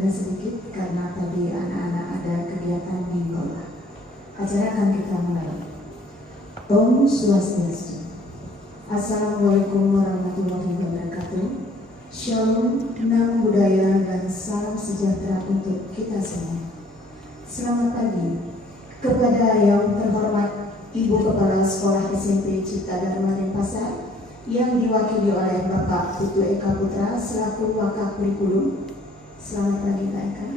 tertunda sedikit karena tadi anak-anak ada kegiatan di bawah. Acara akan kita mulai. Om Swastiastu. Assalamualaikum warahmatullahi wabarakatuh. Shalom, Namo Buddhaya, dan salam sejahtera untuk kita semua. Selamat pagi kepada yang terhormat Ibu Kepala Sekolah SMP Cipta Dharma Denpasar yang diwakili oleh Bapak Putu Eka Putra selaku Wakakurikulum. Selamat pagi Pak Eka.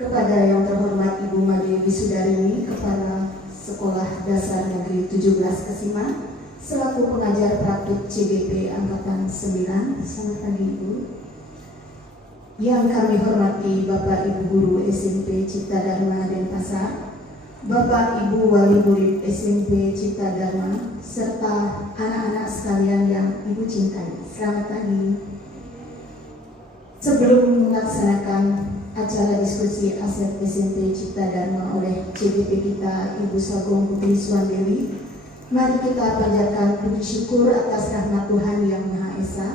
Kepada yang terhormat Ibu Made Wisudarini, Kepala Sekolah Dasar Negeri 17 Kesima selaku pengajar praktik CGP Angkatan 9. Selamat pagi Ibu. Yang kami hormati Bapak Ibu Guru SMP Cipta Dharma Denpasar, Bapak Ibu Wali Murid SMP Cipta Dharma, serta anak-anak sekalian yang Ibu cintai. Selamat pagi. Sebelum melaksanakan acara diskusi aset SMP Cipta Dharma oleh CGP kita Ibu Sagong Putri Suwandewi, mari kita panjatkan puji syukur atas rahmat Tuhan Yang Maha Esa,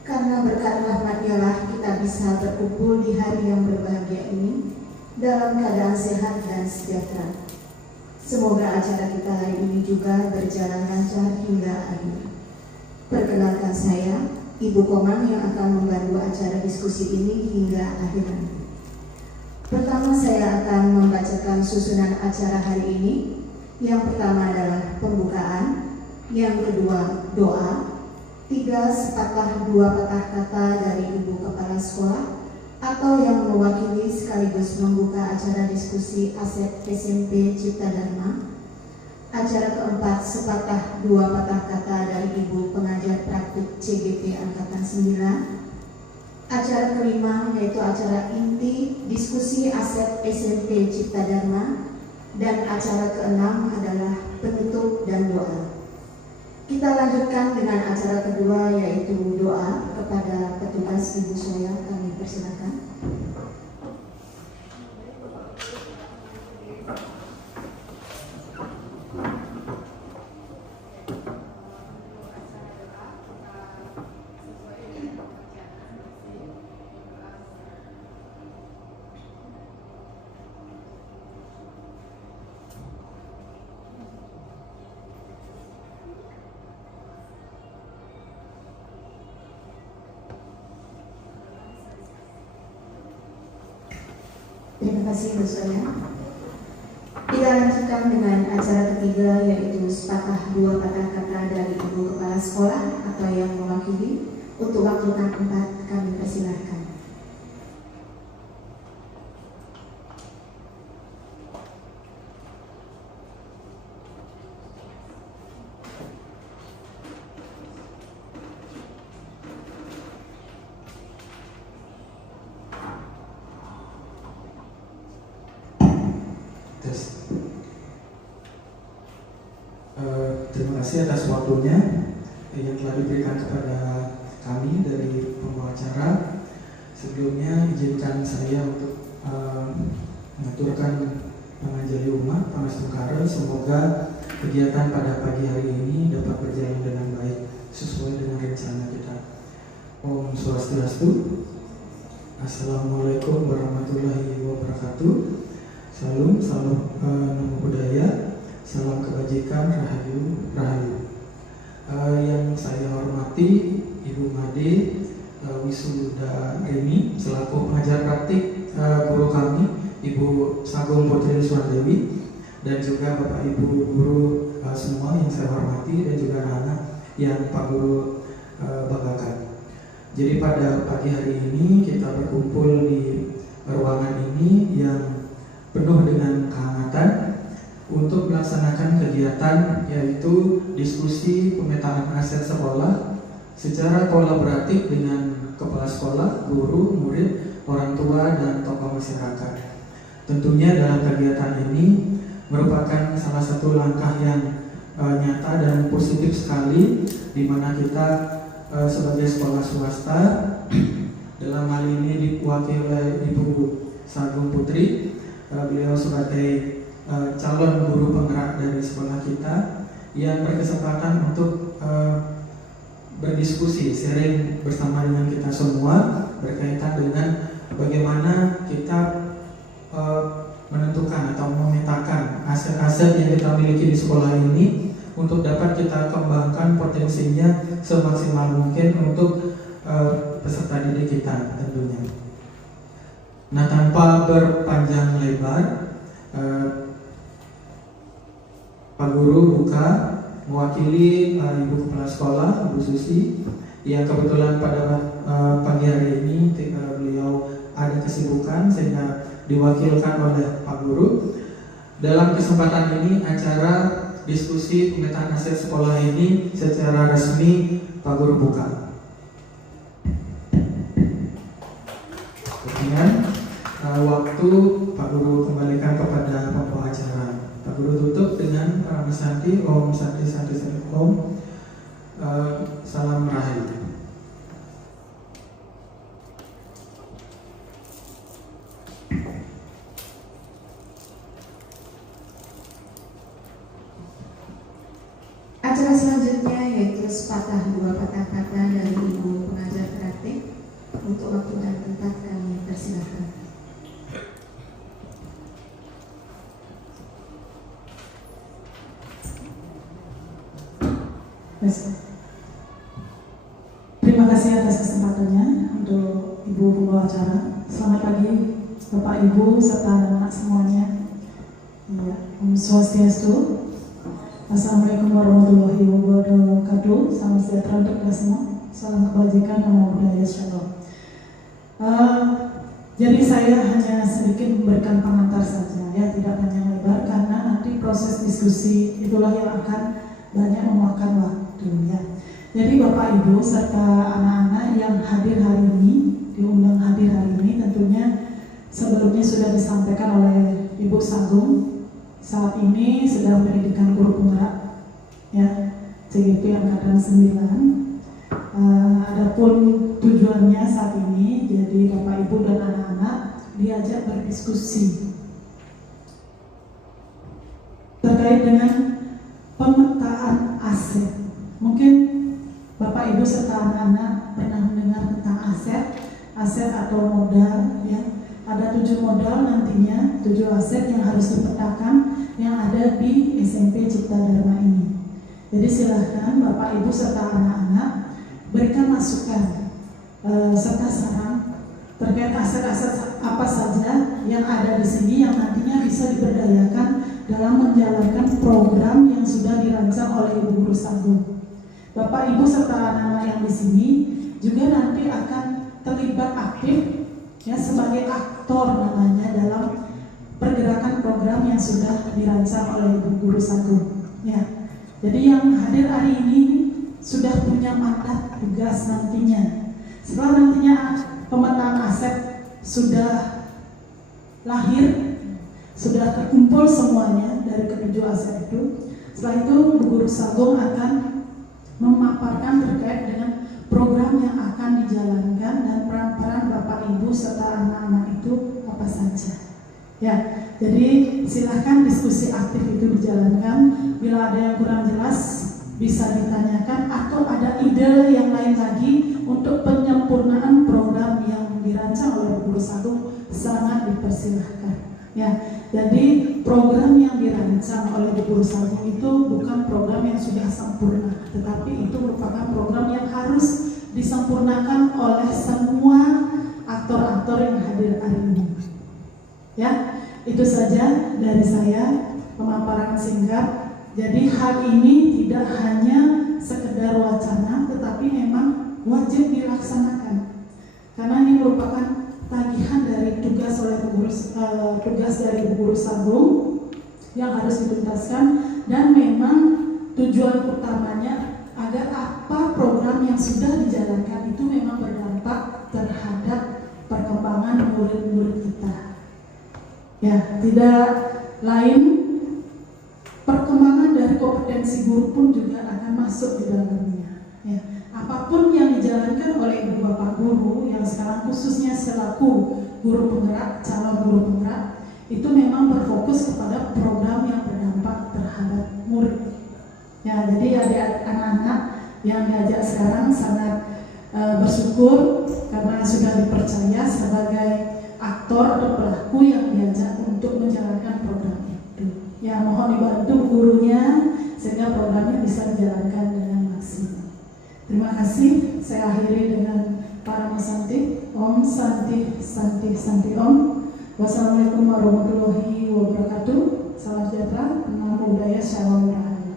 karena berkat rahmat-Nya lah kita bisa berkumpul di hari yang berbahagia ini dalam keadaan sehat dan sejahtera. Semoga acara kita hari ini juga berjalan lancar hingga akhir. Perkenalkan saya Ibu Komang yang akan membantu acara diskusi ini hingga akhir nanti. Pertama saya akan membacakan susunan acara hari ini. Yang pertama adalah pembukaan, yang kedua doa, 3 sepatah 2 patah kata dari Ibu Kepala Sekolah atau yang mewakili sekaligus membuka acara diskusi aset SMP Cipta Dharma. Acara keempat sepatah 2 patah kata dari Ibu Pengajar Praktik CGP Angkatan 9. Acara kelima yaitu acara inti diskusi aset SMP Cipta Dharma. Dan acara keenam adalah penutup dan doa. Kita lanjutkan dengan acara kedua yaitu doa. Kepada petugas Ibu saya kami persilakan. Terima kasih Bu Soya. Kita lanjutkan dengan acara ketiga yaitu sepatah 2 patah kata dari Ibu Kepala Sekolah atau yang mewakili. Untuk waktu yang keempat kami persilahkan. Terima kasih atas waktunya yang telah diberikan kepada kami dari pembawa acara. Sebelumnya izinkan saya untuk mengaturkan pengajari umat Pangestu. Semoga kegiatan pada pagi hari ini dapat berjalan dengan baik sesuai dengan rencana kita. Om Swastiastu. Assalamualaikum warahmatullahi wabarakatuh. Salam Namo Buddhaya. Salam kebajikan, rahayu, rahayu. Yang saya hormati Ibu Made Wisudarini selaku pengajar praktik, guru kami Ibu Sagong Putri Suwandewi, dan juga Bapak Ibu guru semua yang saya hormati, dan juga anak-anak yang Pak Guru banggakan. Jadi pada pagi hari ini kita berkumpul di ruangan ini yang penuh dengan kehangatan untuk melaksanakan kegiatan yaitu diskusi pemetaan aset sekolah secara kolaboratif dengan kepala sekolah, guru, murid, orang tua, dan tokoh masyarakat. Tentunya dalam kegiatan ini merupakan salah satu langkah yang nyata dan positif sekali, di mana kita sebagai sekolah swasta dalam hal ini diwakili oleh Ibu Sagong Putri, beliau sebagai calon guru penggerak dari sekolah kita yang berkesempatan untuk berdiskusi, sharing bersama dengan kita semua berkaitan dengan bagaimana kita menentukan atau memetakan aset-aset yang kita miliki di sekolah ini untuk dapat kita kembangkan potensinya semaksimal mungkin untuk peserta didik kita tentunya. Nah, tanpa berpanjang lebar, Pak Guru buka mewakili Ibu Kepala Sekolah, Bu Susi, yang kebetulan pada pagi hari ini beliau ada kesibukan sehingga diwakilkan oleh Pak Guru. Dalam kesempatan ini, acara diskusi pemetaan aset sekolah ini secara resmi Pak Guru buka. Kemudian waktu Pak Guru kembalikan kepada pembawa acara. Pak Guru tutup dengan Rama Santi, Om Santi Santi Santi Om, salam rahayu. Acara selanjutnya yaitu sepatah dua patah kata dari Ibu pengajar praktik. Untuk waktu dan tempat kami persilakan. Terima kasih atas kesempatannya untuk Ibu pembawa acara. Selamat pagi Bapak Ibu serta anak-anak semuanya. Om Swastiastu. Assalamualaikum warahmatullahi wabarakatuh. Salam sejahtera untuk kita semua. Salam kebajikan, nama budaya, shalom. Jadi saya hanya sedikit memberikan pengantar saja, ya, tidak panjang lebar karena nanti proses diskusi itulah yang akan banyak memakan waktu, ya. Jadi Bapak Ibu serta anak-anak yang hadir hari ini, diundang hadir hari ini, tentunya sebelumnya sudah disampaikan oleh Ibu Sagung. Saat ini sedang pendidikan guru penggerak, ya, CGP angkatan 9. Adapun tujuannya saat ini, jadi Bapak Ibu dan anak-anak diajak berdiskusi terkait dengan pemetaan aset. Mungkin Bapak Ibu serta anak-anak pernah mendengar tentang aset atau modal, ya. Ada 7 modal nantinya, 7 aset yang harus dipetakan yang ada di SMP Cipta Dharma ini. Jadi silahkan Bapak Ibu serta anak-anak berikan masukan serta saran terkait aset-aset apa saja yang ada di sini yang nantinya bisa diberdayakan dalam menjalankan program yang sudah dirancang oleh Ibu Guru Sagung. Bapak Ibu serta anak-anak yang di sini juga nanti akan terlibat aktif, ya, sebagai aktor namanya dalam pergerakan program yang sudah dirancang oleh Ibu Guru Sagung, ya. Jadi yang hadir hari ini sudah punya mandat tugas nantinya. Setelah nantinya pemetaan aset sudah lahir, sudah terkumpul semuanya dari ke-7 aset itu. Setelah itu Bu Guru Sagung akan memaparkan terkait dengan program yang akan dijalankan dan peran-peran Bapak Ibu serta anak-anak itu apa saja. Ya, jadi silahkan diskusi aktif itu dijalankan. Bila ada yang kurang jelas bisa ditanyakan atau ada ide yang lain lagi untuk penyempurnaan program yang dirancang oleh Guru Sagung, sangat dipersilahkan. Ya, jadi program yang dirancang oleh Guru Sagung itu bukan program yang sudah sempurna, tetapi itu merupakan program yang harus disempurnakan oleh semua aktor-aktor yang hadir hari ini. Ya, itu saja dari saya pemaparan singkat. Jadi hal ini tidak hanya sekedar wacana, tetapi memang wajib dilaksanakan. Karena ini merupakan tagihan dari tugas dari Guru Sagung yang harus dituntaskan, dan memang tujuan utamanya agar apa program yang sudah dijalankan itu memang berdampak terhadap perkembangan murid-murid kita. Ya, tidak lain, perkembangan dari kompetensi guru pun juga akan masuk di dalamnya. Ya, apapun yang dijalankan oleh ibu bapak guru yang sekarang khususnya selaku guru penggerak, calon guru penggerak, itu memang berfokus kepada program yang berdampak terhadap murid. Ya, jadi anak-anak yang diajak sekarang sangat bersyukur karena sudah dipercaya sebagai fasilitator atau pelaku yang diajak untuk menjalankan program itu. Ya, mohon dibantu gurunya sehingga programnya bisa dijalankan dengan maksimal. Terima kasih. Saya akhiri dengan para Santi. Om Santi Santi Santi Om. Wassalamualaikum warahmatullahi wabarakatuh. Salam sejahtera, namo buddhaya, shalom rahayu.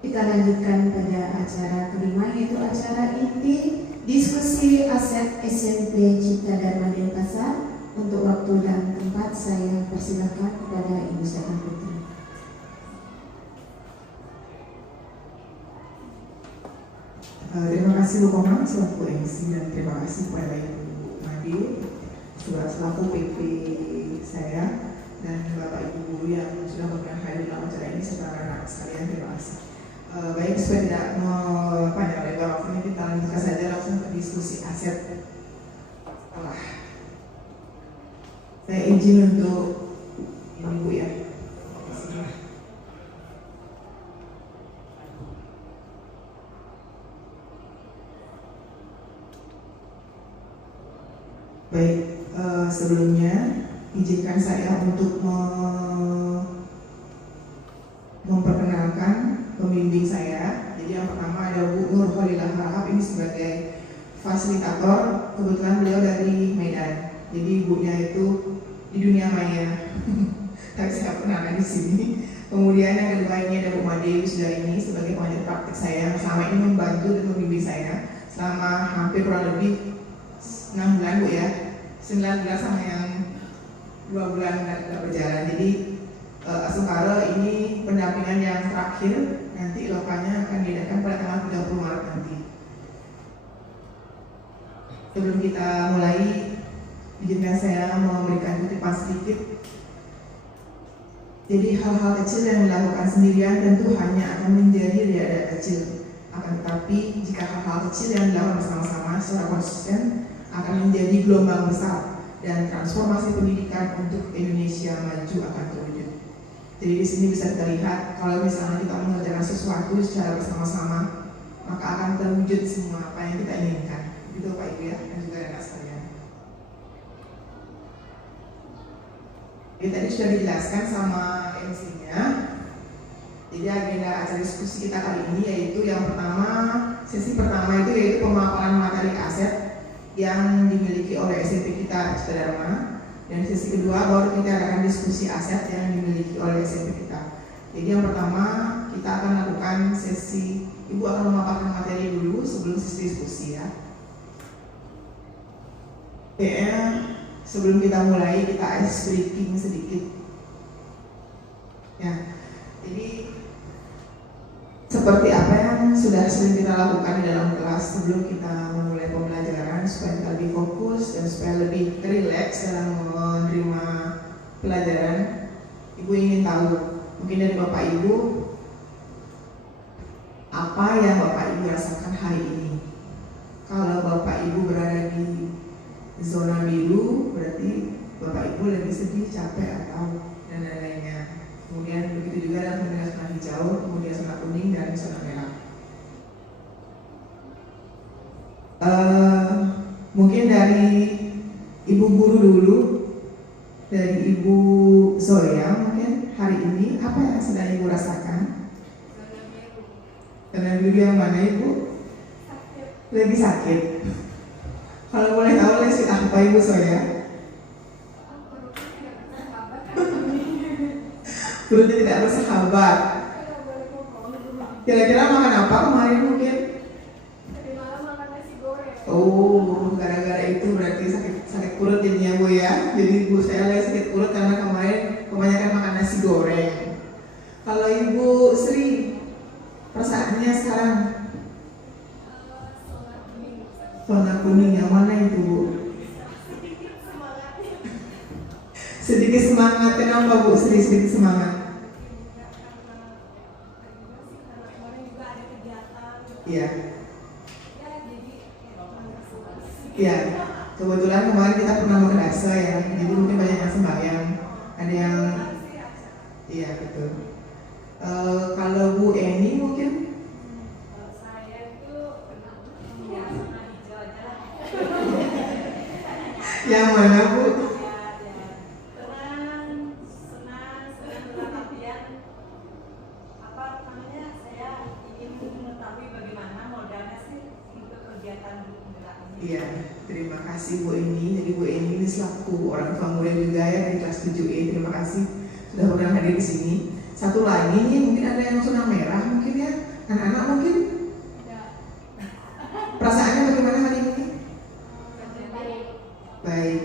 Kita lanjutkan pada acara kelima, yaitu acara inti diskusi aset SMP Cipta Dharma Denpasar. Untuk waktu dan tempat saya persilakan kepada Ibu Sari Putri. Terima kasih Bu Komang selaku MC, dan terima kasih kepada Ibu Madi selaku PP saya, dan Bapak Ibu guru yang sudah berkenan hadir dalam acara ini serta anak sekalian. Terima kasih. Baik, supaya tidak panjang lebar waktunya, kita lanjutkan saja langsung ke diskusi aset. Saya izin untuk ini Bu ya. Baik, sebelumnya izinkan saya untuk memperkenalkan pembimbing saya. Jadi yang pertama ada Bu Nur Khalilah Harahap, ini sebagai fasilitator. Kebetulan beliau dari Medan. Jadi ibunya itu di dunia maya, tapi saya pernah di sini. Kemudian yang kedua ini ada Bu Made sudah ini sebagai pengajar praktik saya, selama ini membantu dan membimbing saya selama hampir kurang lebih 6 bulan Bu ya, 9 bulan sama yang 2 bulan nggak berjalan. Jadi Asukara ini pendampingan yang terakhir, nanti lokanya akan diadakan pada tanggal 30 Maret nanti. Sebelum kita mulai, izinkan saya memberikan kutipan sedikit. Jadi hal-hal kecil yang dilakukan sendirian tentu hanya akan menjadi riada kecil. Akan tetapi jika hal-hal kecil yang dilakukan bersama-sama secara konsisten akan menjadi gelombang besar, dan transformasi pendidikan untuk Indonesia maju akan terwujud. Jadi di sini bisa kita lihat kalau misalnya kita mengerjakan sesuatu secara bersama-sama, maka akan terwujud semua apa yang kita inginkan. Gitu Pak Ibu ya, dan juga anak sekalian. Jadi tadi sudah dijelaskan sama MC-nya. Jadi agenda acara diskusi kita kali ini yaitu yang pertama, sesi pertama itu yaitu pemaparan materi aset yang dimiliki oleh SMP kita Cipta Dharma, dan sesi kedua baru kita akan diskusi aset yang dimiliki oleh SMP kita. Jadi yang pertama kita akan lakukan sesi, Ibu akan memaparkan materi dulu sebelum sesi diskusi ya. Sebelum kita mulai, kita ice breaking sedikit. Ya, jadi seperti apa yang sudah sering kita lakukan di dalam kelas sebelum kita memulai pembelajaran, supaya kita lebih fokus dan supaya lebih rileks dalam menerima pelajaran. Ibu ingin tahu, mungkin dari Bapak Ibu, apa yang Bapak Ibu rasakan hari ini. Kalau Bapak Ibu berada di zona biru, berarti Bapak Ibu lebih sedih, capek, atau dan lain-lainnya. Kemudian begitu juga dalam zona hijau, kemudian zona kuning dan zona merah. Mungkin dari Ibu guru dulu, dari Ibu Zoya, mungkin hari ini apa yang sedang Ibu rasakan? Zona biru yang mana Ibu? Lagi sakit. Kalau boleh tahu lagi apa Ibu Zoya? Perutnya tidak bersahabat. Kira-kira makan apa kemarin mungkin? Tadi malam makan nasi goreng. Oh, gara-gara itu berarti sakit perut jadinya Bu ya. Jadi Ibu saya lagi sakit perut karena kemarin kebanyakan makan nasi goreng. Kalau Ibu Sri, perasaannya sekarang? Zona kuning yang mana itu Bu? Sedikit semangat. Kenapa Bu Sri sedikit semangat? Iya. Iya. Kebetulan kemarin kita pernah berdasa ya. Jadi mungkin banyak yang sembahyang. Ada yang, iya betul. Kalau Bu Eni mungkin Saya tuh ya warna hijau aja lah. yang mana Bu? Senang dalam artian apa namanya, saya ingin mengetahui bagaimana modalnya sih untuk kegiatan penggerak ini. Iya, terima kasih Bu Eni. Jadi Bu Eni ini selaku orang tua muda juga ya dari kelas 7E. Terima kasih sudah pernah hadir di sini. Satu lagi nih, mungkin ada yang zona merah mungkin ya, anak-anak mungkin. Perasaannya bagaimana hari ini? Baik.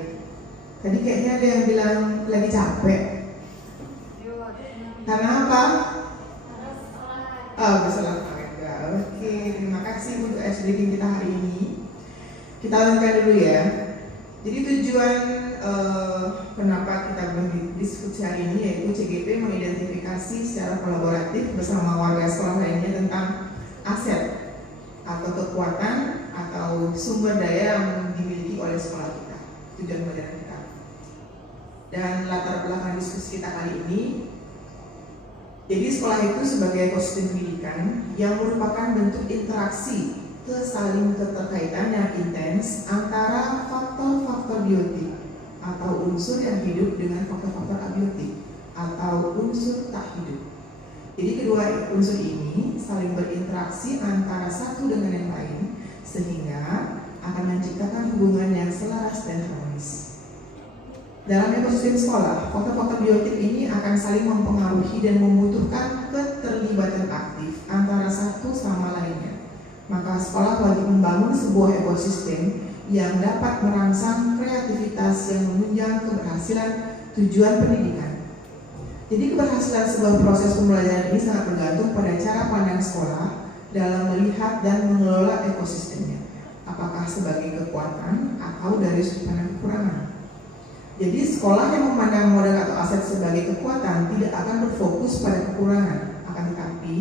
Tadi kayaknya ada yang bilang lagi capek. Karena apa? Oh, bersalah olahraga. Oke, terima kasih untuk SDG kita hari ini. Kita lanjutkan dulu ya. Jadi tujuan kenapa kita berdiskusi hari ini yaitu CGP mengidentifikasi secara kolaboratif bersama warga sekolah lainnya tentang aset atau kekuatan atau sumber daya yang dimiliki oleh sekolah kita, tujuan pelajaran kita. Dan latar belakang diskusi kita kali ini, jadi sekolah itu sebagai ekosistem pendidikan yang merupakan bentuk interaksi saling keterkaitan yang intens antara faktor-faktor biotik atau unsur yang hidup dengan faktor-faktor abiotik atau unsur tak hidup. Jadi kedua unsur ini saling berinteraksi antara satu dengan yang lain sehingga akan menciptakan hubungan yang selaras dan harmonis. Dalam ekosistem sekolah, faktor-faktor biotik ini akan saling mempengaruhi dan membutuhkan keterlibatan aktif antara satu sama lainnya. Maka sekolah wajib membangun sebuah ekosistem yang dapat merangsang kreativitas yang menunjang keberhasilan tujuan pendidikan. Jadi keberhasilan sebuah proses pembelajaran ini sangat bergantung pada cara pandang sekolah dalam melihat dan mengelola ekosistemnya, apakah sebagai kekuatan atau dari sudut pandang kekurangan. Jadi sekolah yang memandang modal atau aset sebagai kekuatan tidak akan berfokus pada kekurangan, akan tetapi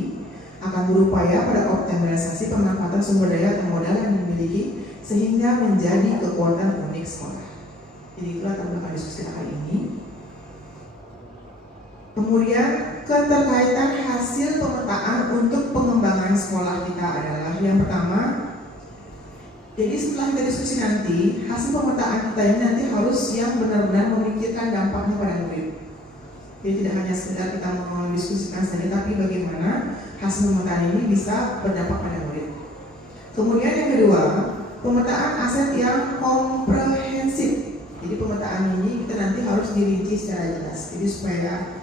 akan berupaya pada optimalisasi pemanfaatan sumber daya atau modal yang dimiliki sehingga menjadi kekuatan unik sekolah. Jadi itulah latar belakang diskusi kita kali ini. Kemudian keterkaitan hasil pemetaan untuk pengembangan sekolah kita adalah yang pertama. Jadi setelah kita diskusi nanti, hasil pemetaan kita ini nanti harus yang benar-benar memikirkan dampaknya pada murid. Jadi tidak hanya sekedar kita mendiskusikan saja, tapi bagaimana hasil pemetaan ini bisa berdampak pada murid. Kemudian yang kedua, pemetaan aset yang komprehensif. Jadi pemetaan ini kita nanti harus dirinci secara jelas. Jadi supaya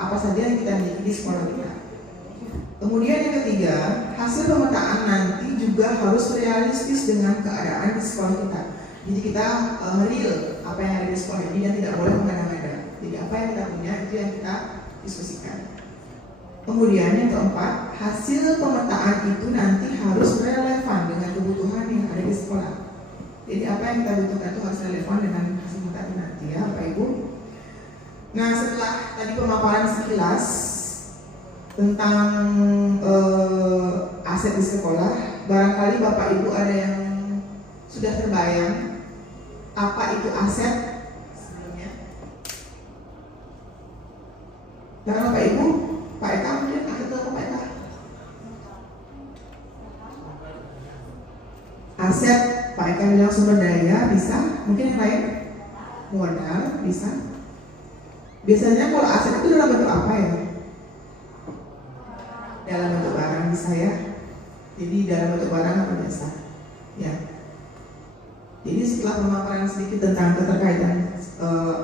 apa saja yang kita miliki di sekolah kita. Kemudian yang ketiga, hasil pemetaan nanti juga harus realistis dengan keadaan di sekolah kita. Jadi kita real apa yang ada di sekolah ini dan tidak boleh mengada-ngada. Jadi apa yang kita punya itu yang kita diskusikan. Kemudian yang keempat, hasil pemetaan itu nanti harus relevan dengan kebutuhan yang ada di sekolah. Jadi apa yang kita butuhkan itu harus relevan dengan hasil pemetaan nanti ya Bapak Ibu. Nah setelah tadi pemaparan sekilas tentang aset di sekolah, barangkali Bapak Ibu ada yang sudah terbayang apa itu aset sebelumnya? Jangan Bapak Ibu, Pak Eka mungkin atau Pak Eka? Aset, Pak Eka bilang sumber daya bisa, mungkin yang lain? Modal bisa. Biasanya kalau aset itu dalam bentuk apa ya? Dalam bentuk barang bisa ya. Jadi dalam bentuk barang apa biasa? Ya. Jadi setelah pemaparan sedikit tentang keterkaitan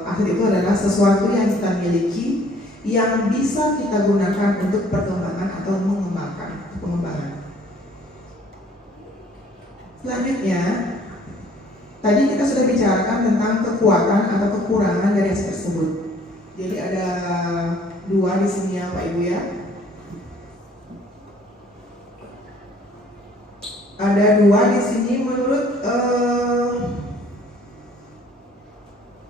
aset itu adalah sesuatu yang kita miliki yang bisa kita gunakan untuk perkembangan atau mengembangkan pengembangan. Selanjutnya, tadi kita sudah bicarakan tentang kekuatan atau kekurangan dari aset tersebut. Jadi ada dua di sini ya Pak Ibu ya. Ada dua di sini menurut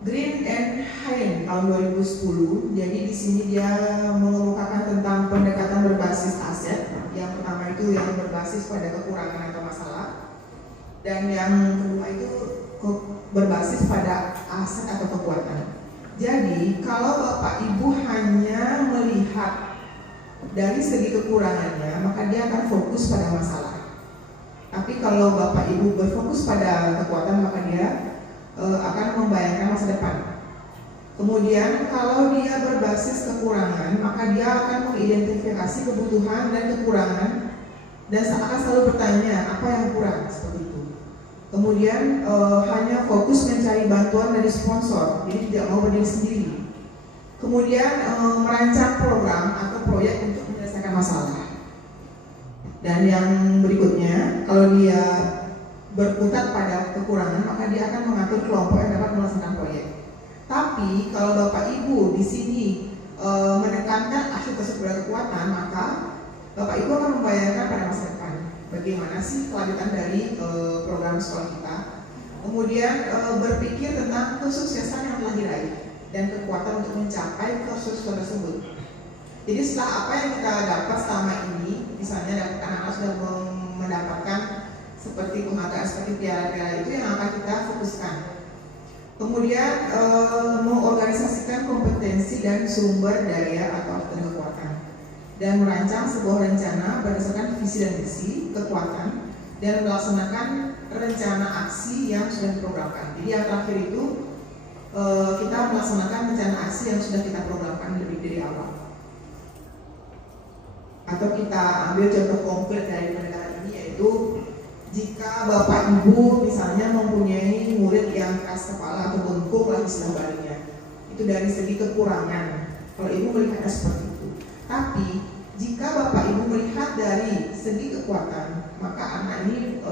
Green and Hein tahun 2010. Jadi di sini dia mengemukakan tentang pendekatan berbasis aset. Yang pertama itu yang berbasis pada kekurangan atau masalah, dan yang kedua itu berbasis pada aset atau kekuatan. Jadi kalau Bapak Ibu hanya melihat dari segi kekurangannya, maka dia akan fokus pada masalah. Tapi kalau Bapak Ibu berfokus pada kekuatan, maka dia akan membayangkan masa depan. Kemudian kalau dia berbasis kekurangan, maka dia akan mengidentifikasi kebutuhan dan kekurangan dan akan selalu bertanya apa yang kurang, seperti itu. Kemudian hanya fokus mencari bantuan dari sponsor, jadi tidak mau berdiri sendiri. Kemudian merancang program atau proyek untuk menyelesaikan masalah. Dan yang berikutnya, kalau dia berkutat pada kekurangan, maka dia akan mengatur kelompok yang dapat melaksanakan proyek. Tapi kalau Bapak Ibu di sini menekankan aspek tersebut kekuatan, maka Bapak Ibu akan membayangkan pada masa depan bagaimana sih kelanjutan dari program sekolah kita. Kemudian berpikir tentang kesuksesan yang telah diraih dan kekuatan untuk mencapai kesuksesan tersebut. Jadi setelah apa yang kita dapat selama ini, misalnya anak-anak sudah mendapatkan seperti penghargaan seperti piala-piala itu yang akan kita fokuskan. Kemudian mengorganisasikan kompetensi dan sumber daya atau kekuatan dan merancang sebuah rencana berdasarkan visi dan misi kekuatan dan melaksanakan rencana aksi yang sudah diprogramkan. Jadi yang terakhir itu kita melaksanakan rencana aksi yang sudah kita programkan lebih dari awal. Atau kita ambil contoh konkret dari pendekatan ini, yaitu jika Bapak Ibu misalnya mempunyai murid yang keras kepala atau bengkok lah istilah baliknya, itu dari segi kekurangan. Kalau Ibu melihatnya seperti itu. Tapi jika Bapak Ibu melihat dari segi kekuatan, maka anak ini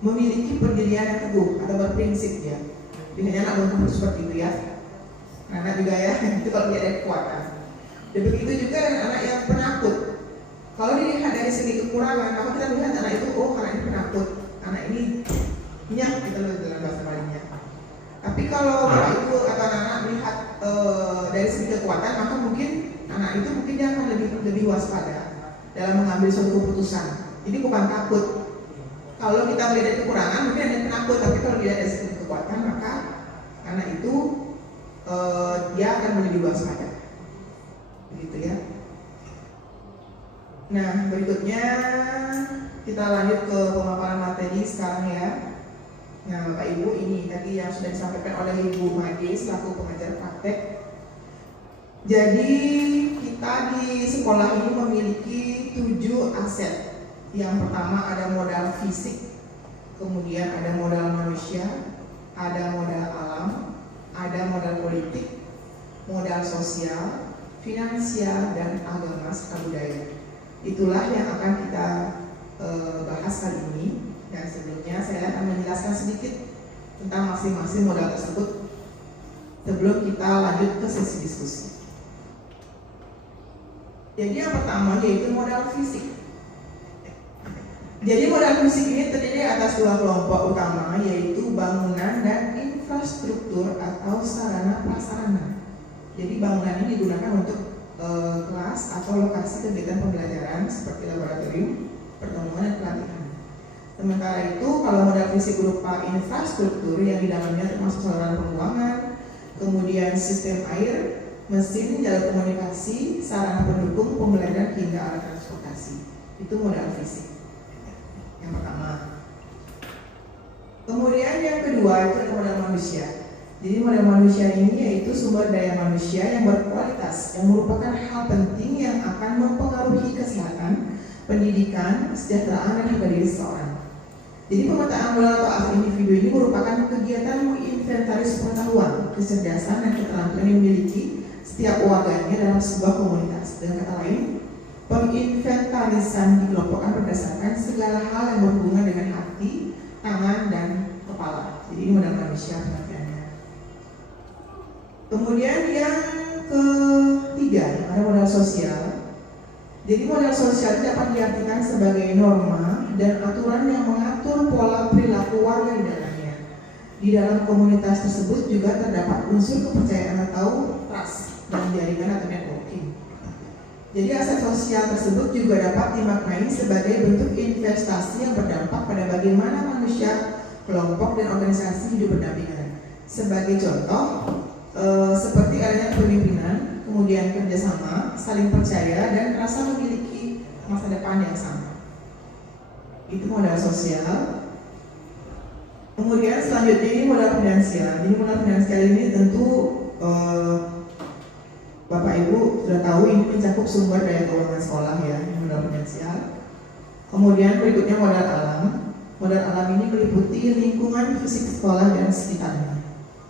memiliki pendirian yang teguh atau berprinsip ya. Biasanya anak bengkok seperti itu ya. Anak juga ya, itu kalau dia ada kekuatan. Dan begitu juga dengan anak yang penakut. Kalau dilihat dari segi kekurangan, maka kita melihat anak itu, oh anak ini penakut, anak ini nyak gitu loh dalam bahasa Balinya. Tapi kalau Bapak Ibu atau anak-anak melihat dari segi kekuatan, maka mungkin anak itu mungkin dia akan lebih waspada dalam mengambil suatu keputusan. Jadi bukan takut. Kalau kita melihat dari kekurangan, mungkin ada penakut, tapi kalau dilihat dari segi kekuatan, maka anak itu dia akan lebih waspada. Begitu ya. Nah, berikutnya kita lanjut ke pemaparan materi sekarang ya. Nah, Bapak Ibu, ini tadi yang sudah disampaikan oleh Ibu Made selaku pengajar praktek. Jadi kita di sekolah ini memiliki 7 aset. Yang pertama ada modal fisik, kemudian ada modal manusia, ada modal alam, ada modal politik, modal sosial, finansial, dan agama serta budaya. Itulah yang akan kita bahas kali ini. Dan sebelumnya saya akan menjelaskan sedikit tentang masing-masing modal tersebut sebelum kita lanjut ke sesi diskusi. Jadi yang pertama yaitu modal fisik. Jadi modal fisik ini terdiri atas 2 kelompok utama, yaitu bangunan dan infrastruktur atau sarana prasarana. Jadi bangunan ini digunakan untuk kelas atau lokasi kegiatan pembelajaran seperti laboratorium, pertemuan, dan pelatihan. Sementara itu kalau modal fisik berupa infrastruktur yang di dalamnya termasuk saluran pembuangan, kemudian sistem air, mesin, jalur komunikasi, sarana pendukung, pembelajaran hingga alat transportasi. Itu modal fisik yang pertama. Kemudian yang kedua itu ada modal manusia. Jadi modal manusia ini yaitu sumber daya manusia yang berkualitas, yang merupakan hal penting yang akan mempengaruhi kesehatan, pendidikan, kesejahteraan, dan harga diri seseorang. Jadi pemetaan modal atau aset individu ini merupakan kegiatan menginventaris pengetahuan, kecerdasan, dan keterampilan yang dimiliki setiap warganya dalam sebuah komunitas. Dengan kata lain, penginventarisan dikelompokkan berdasarkan segala hal yang berhubungan dengan hati, tangan, dan kepala. Jadi ini modal manusia pengertiannya. Kemudian yang ketiga ada modal sosial. Jadi modal sosial dapat diartikan sebagai norma dan aturan yang mengatur pola perilaku warga di dalamnya. Di dalam komunitas tersebut juga terdapat unsur kepercayaan atau trust dan jaringan atau networking. Jadi aset sosial tersebut juga dapat dimaknai sebagai bentuk investasi yang berdampak pada bagaimana manusia, kelompok, dan organisasi hidup berdampingan. Sebagai contoh, seperti adanya kepemimpinan, kemudian kerjasama, saling percaya, dan rasa memiliki masa depan yang sama. Itu modal sosial. Kemudian selanjutnya ini modal finansial. Jadi modal finansial ini tentu Bapak Ibu sudah tahu ini mencakup sumber daya keuangan sekolah ya, modal finansial. Kemudian berikutnya modal alam. Modal alam ini meliputi lingkungan fisik sekolah dan sekitarnya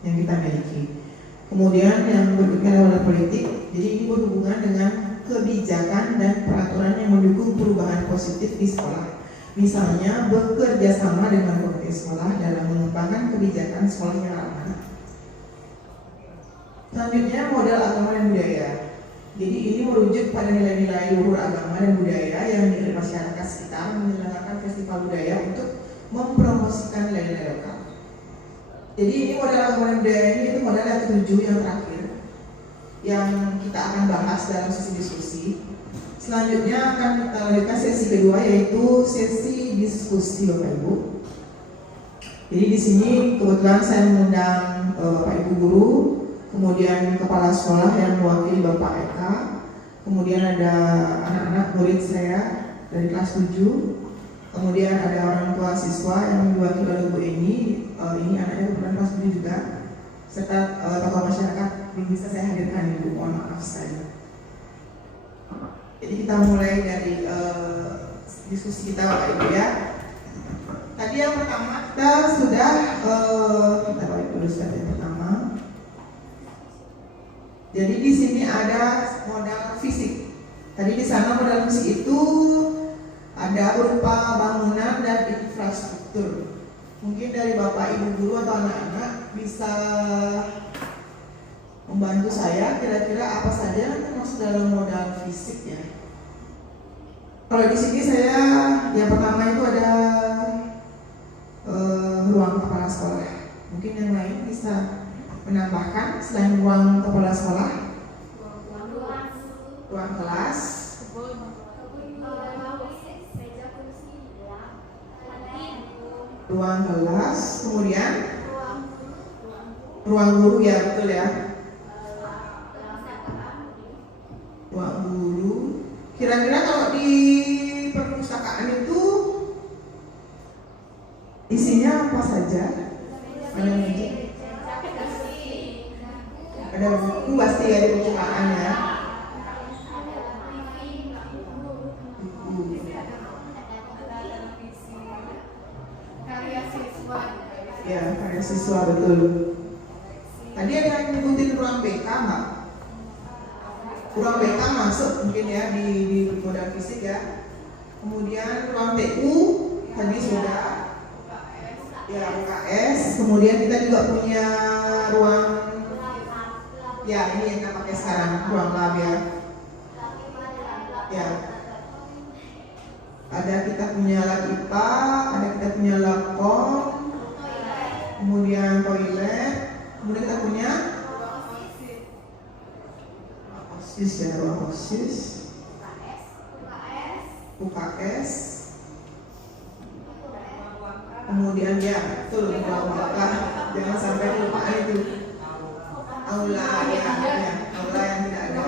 yang kita miliki. Kemudian yang berikutnya adalah modal politik. Jadi ini berhubungan dengan kebijakan dan peraturan yang mendukung perubahan positif di sekolah. Misalnya bekerja sama dengan komite sekolah dalam mengembangkan kebijakan sekolah yang ramah. Selanjutnya modal agama dan budaya. Jadi ini merujuk pada nilai-nilai luhur agama dan budaya yang di masyarakat sekitar menyelenggarakan festival budaya untuk mempromosikan nilai-nilai lokal. Jadi ini modal agama dan budaya ini itu modal yang ketujuh yang terakhir yang kita akan bahas dalam sesi diskusi. Selanjutnya akan kita lanjutkan sesi kedua yaitu sesi diskusi Bapak Ibu. Jadi di sini kebetulan saya mengundang Bapak Ibu guru, kemudian kepala sekolah yang mewakili Bapak Eka, kemudian ada anak-anak murid saya dari kelas 7, kemudian ada orang tua siswa yang diwakili oleh Bu Eni, ini anaknya kebetulan kelas 7 juga, serta tokoh masyarakat yang bisa saya hadirkan Ibu, mohon maaf sekali. Jadi kita mulai dari diskusi kita Bapak Ibu ya. Tadi yang pertama kita sudah kita balik dulu step yang pertama. Jadi di sini ada modal fisik. Tadi di sana modal fisik itu ada berupa bangunan dan infrastruktur. Mungkin dari Bapak Ibu guru atau anak-anak bisa membantu saya kira-kira apa saja yang termasuk dalam modal fisik ya. Kalau di sini saya yang pertama itu ada ruang kepala sekolah. Mungkin yang lain bisa menambahkan selain ruang kepala sekolah, ruang kelas, ruang kelas, kemudian ruang guru ya betul ya. Ruang guru. Kira-kira kalau di perpustakaan itu isinya apa saja? Ada meja, ada buku pasti ya di perpustakaan ya. Buku. Ya, karya siswa betul. Tadi ada yang ngikutin ruang BK nggak? Ruang BK masuk mungkin ya di modal fisik ya. Kemudian ruang TU tadi sudah ya UKS. Kemudian kita juga punya ruang ya ini yang kita pakai sekarang ruang lab ya. Ya. Ada kita punya lab IPA, ada kita punya lab kom, kemudian toilet, kemudian kita punya OSIS ya, ruang OSIS, UKS, kemudian ya betul ruang wakaf, jangan sampai lupa itu aula ya, aula yang tidak ada,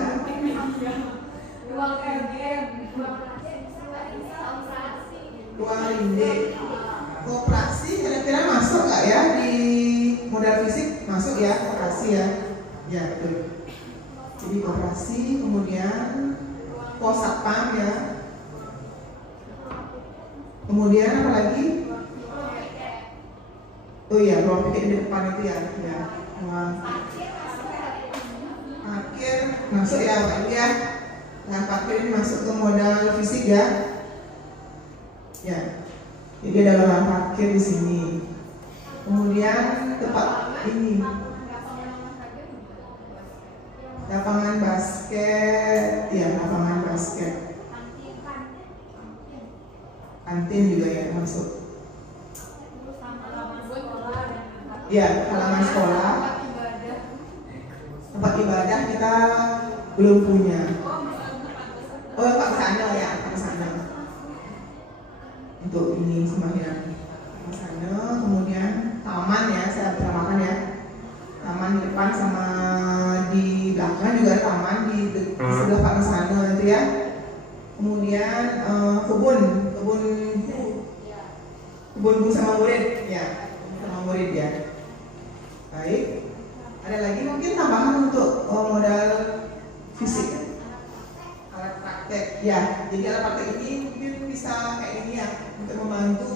ruang linde, koperasi kira-kira masuk nggak ya di modal fisik? Masuk ya koperasi ya, ya betul. Jadi koperasi, kemudian pos satpam ya, kemudian apa lagi? Oh iya, ruang piket di depan itu ya, ruang parkir masuk ya Pak Ibu ya. Nah parkir ini masuk ke modal fisik ya. Ya, jadi ada ruang parkir di sini. Kemudian tempat ini, lapangan basket, ya lapangan basket. Kantin juga ya masuk. Ya, halaman sekolah. Tempat ibadah kita belum punya. Oh, Pak sana ya, Pak sana. Untuk ini sembahyang Pak sana, kemudian taman ya, saya beramakan ya. Taman di depan sama di belakang juga ada taman di ya. Kemudian kebun bu sama murid ya, sama murid ya. Baik. Ada lagi mungkin tambahan untuk modal fisik, alat praktek ya. Jadi alat praktek ini mungkin bisa kayak ini ya, untuk membantu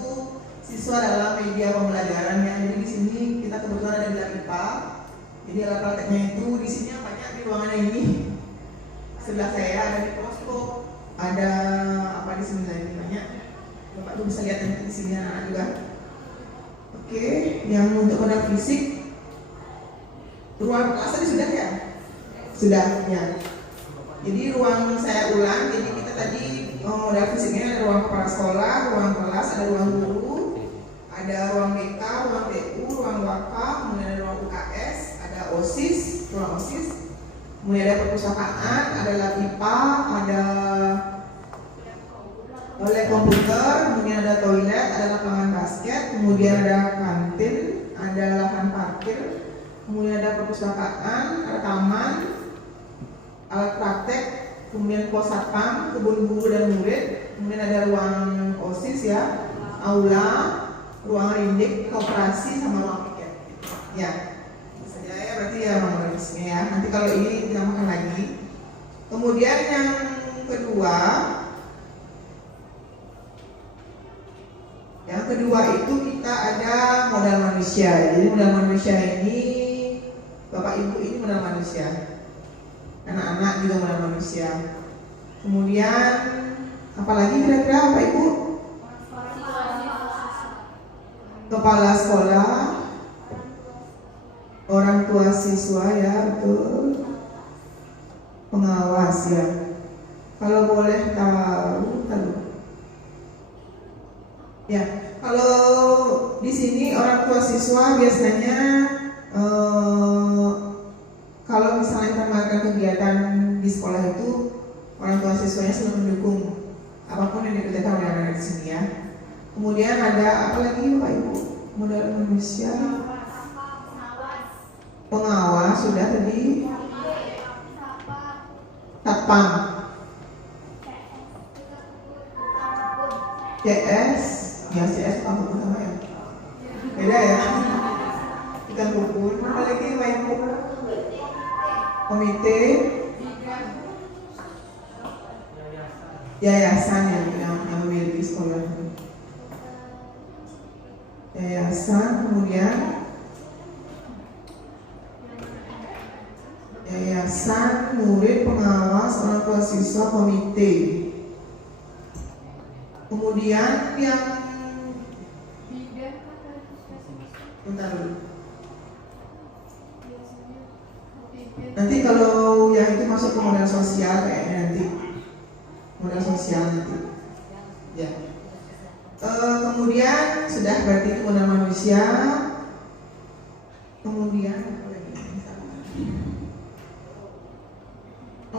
siswa dalam media pembelajarannya. Jadi di sini kita kebetulan ada di lab IPA. Jadi alat prakteknya itu di sini banyak di ruangan ini. Sebelah saya ada mikroskop, ada apa di sini lagi banyak. Bapak tuh bisa lihat di sini anak juga. Oke, yang untuk modal fisik, ruang kelas tadi sudah ya? Sudah ya. Jadi ruang saya ulang. Jadi kita tadi modal fisiknya ada ruang kepala sekolah, ruang kelas, ada ruang guru, ada ruang BK, ruang TU, ruang WAKA, kemudian ada ruang UKS, ada OSIS, ruang OSIS, kemudian ada perpustakaan, ada lab IPA, ada lab komputer, kemudian ada toilet, ada lapangan basket, kemudian ada kantin, ada lahan parkir, kemudian ada perpustakaan, ada taman, alat praktek, kemudian pos satpam, kebun guru dan murid, kemudian ada ruang OSIS ya, aula, ruang rindik, koperasi, sama ruang piket. Ya, saja ya, berarti ya ruang resmi ya. Nanti kalau ini ditambahkan lagi. Kemudian yang kedua itu kita ada modal manusia. Jadi modal manusia ini, Bapak Ibu ini modal manusia, anak-anak juga modal manusia. Kemudian apalagi kira-kira Bapak Ibu? Kepala sekolah, orang tua siswa ya, betul. Pengawas ya. Kalau boleh tahu. Ya, kalau di sini orang tua siswa biasanya kalau misalnya kita melakukan kegiatan di sekolah itu, orang tua siswanya selalu mendukung apapun yang dikerjakan oleh anak-anak di sini ya. Kemudian ada apa lagi Bapak Ibu? Modal manusia, pengawas sudah tadi, satpam, CS, ya CS apa pertama ya? Beda ya? Ikan rukun, apa lagi Bapak Ibu? Komite, yayasan yang memiliki sekolah. Yayasan, kemudian yayasan, murid, pengawas, orang tua siswa, komite. Kemudian yang bentar dulu. Nanti kalau yang itu masuk ke modal sosial kayaknya nanti. Modal sosial nanti. Ya. Kemudian sudah berarti itu modal manusia. Kemudian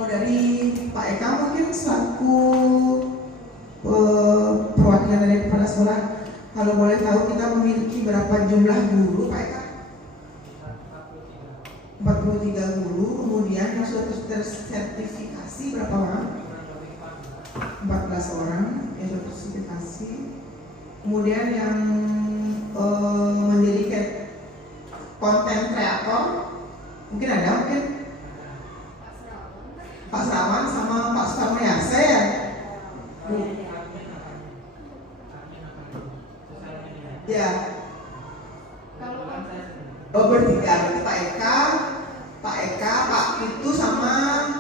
dari Pak Eka mungkin selaku perwakilan dari kepala sekolah, kalau boleh tahu kita memiliki berapa jumlah guru Pak Eka? 43 guru. Kemudian yang sudah tersertifikasi berapa orang? 14 orang yang sudah tersertifikasi. Kemudian yang menjadi konten kreator mungkin ada Pak Serawan sama Pak Sukarno ya, saya ya. Bertiga, Pak Eka, Pak Putu sama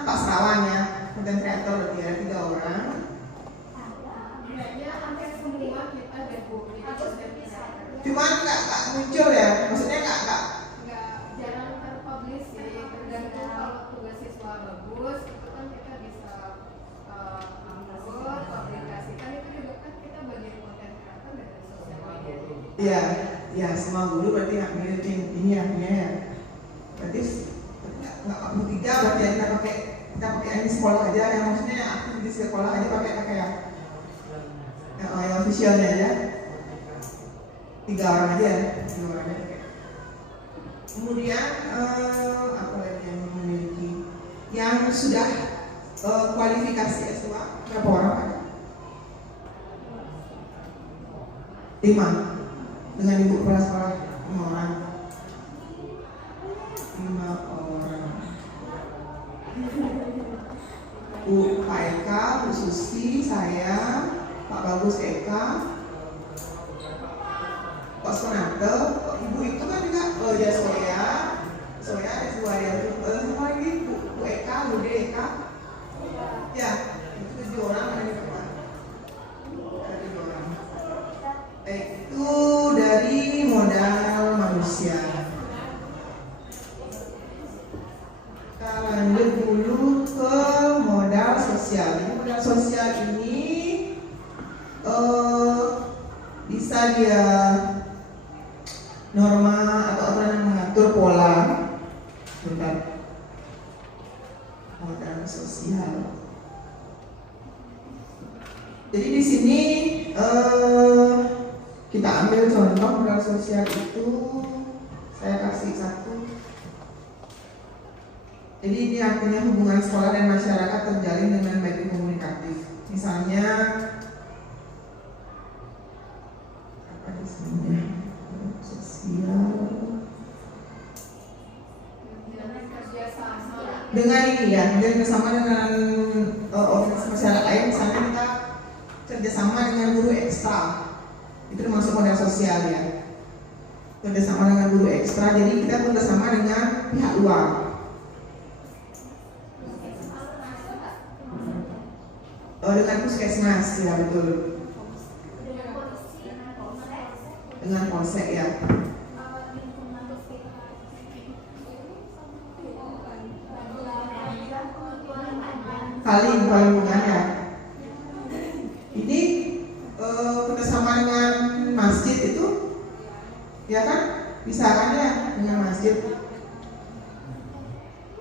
Pak Serawan ya, konten kreator berarti ada 3 orang. Cuman nggak muncul ya, maksudnya nggak jarang terpublish sih, tergantung kalau tugas siswa bagus itu kan kita bisa upload, publikasikan, itu juga kan kita bagian konten kreator dari sosial media. Iya, semua guru berarti nggak miliki ini artinya ya. Berarti nggak 43 berarti ya, kita pakai ini sekolah aja, yang maksudnya yang aktif di sekolah aja pakai ya. Yang officialnya aja. 3 orang aja ya, 3 orang aja. Kemudian apa lagi yang memiliki yang sudah kualifikasi S2 berapa orang ada? 5 dengan ibu kepala sekolah 5 orang. 5 orang. Bu Pak Eka, Bu Susi, saya, Pak Bagus Eka, Pak Sonate, Ibu itu kan juga ya Soya S2 ya. Sama lagi Bu Eka, Bu De Eka. Ya, itu 7 orang ada di depan. Ada 7 orang. Itu dari modal manusia. Kita lanjut dulu ke modal sosial. Modal sosial ini bisa dia norma atau aturan yang mengatur pola. Bentar. Modal sosial. Jadi di sini kita ambil contoh modal sosial itu, saya kasih satu. Jadi ini artinya hubungan sekolah dan masyarakat terjalin dengan baik dan komunikatif. Misalnya apa di sini? Sosial. Dengan ini ya, kerjasama dengan organisasi masyarakat lain. Misalnya kita kerjasama dengan guru ekstra, itu termasuk modal sosial ya. Kerjasama dengan guru ekstra, jadi kita kerjasama dengan pihak luar. Dengan puskesmas ya, betul. Dengan polsek ya. Lingkungan ya. Ini kerjasama dengan masjid itu, ya kan? Bisa kan ya dengan masjid.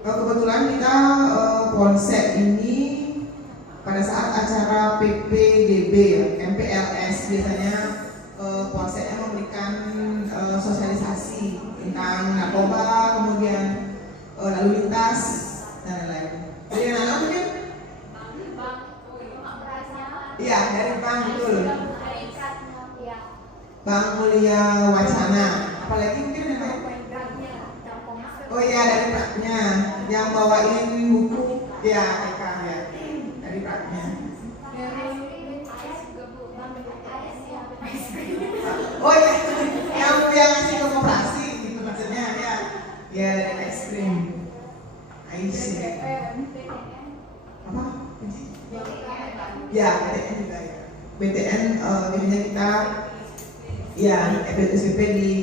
Kebetulan kita polsek ini pada saat acara PPGB ya, MPLS biasanya polseknya memberikan sosialisasi tentang narkoba, kemudian lalu lintas dan lain-lain. Jadi anak-anak mungkin iya, dari Bang betul. Bang Mulia Wacana. Apalagi mungkin yang lain? Oh iya, dari praknya yang bawain buku ya, Eka ya. Dari praknya. Oh iya, yang ngasih ke koperasi gitu maksudnya ya. Ya, dari es krim. Aisyah. Apa? Ya, BTN juga ya. BTN biasanya kita ya SPP di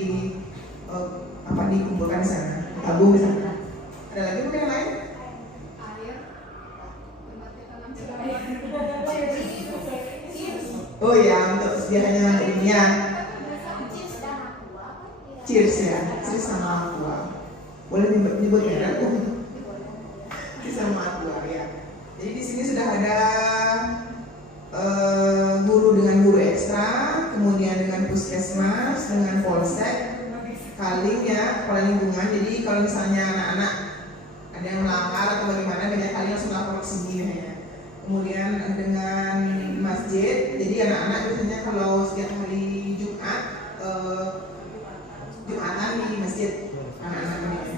dikumpulkan di sana, tabung di sana. Ada lagi mungkin yang lain? Oh ya, untuk sediaannya ini ya. Cheers ya, cheers sama aqua. Boleh nyebut merek tuh. Cheers sama aqua ya. Jadi di sini sudah ada guru dengan guru ekstra, kemudian dengan puskesmas, dengan polsek, kaling ya, kepala lingkungan. Jadi kalau misalnya anak-anak ada yang melanggar atau bagaimana, banyak kali langsung lapor ke sini ya. Kemudian dengan masjid, jadi anak-anak biasanya kalau setiap hari Jumat, Jumatan di masjid anak-anak ini.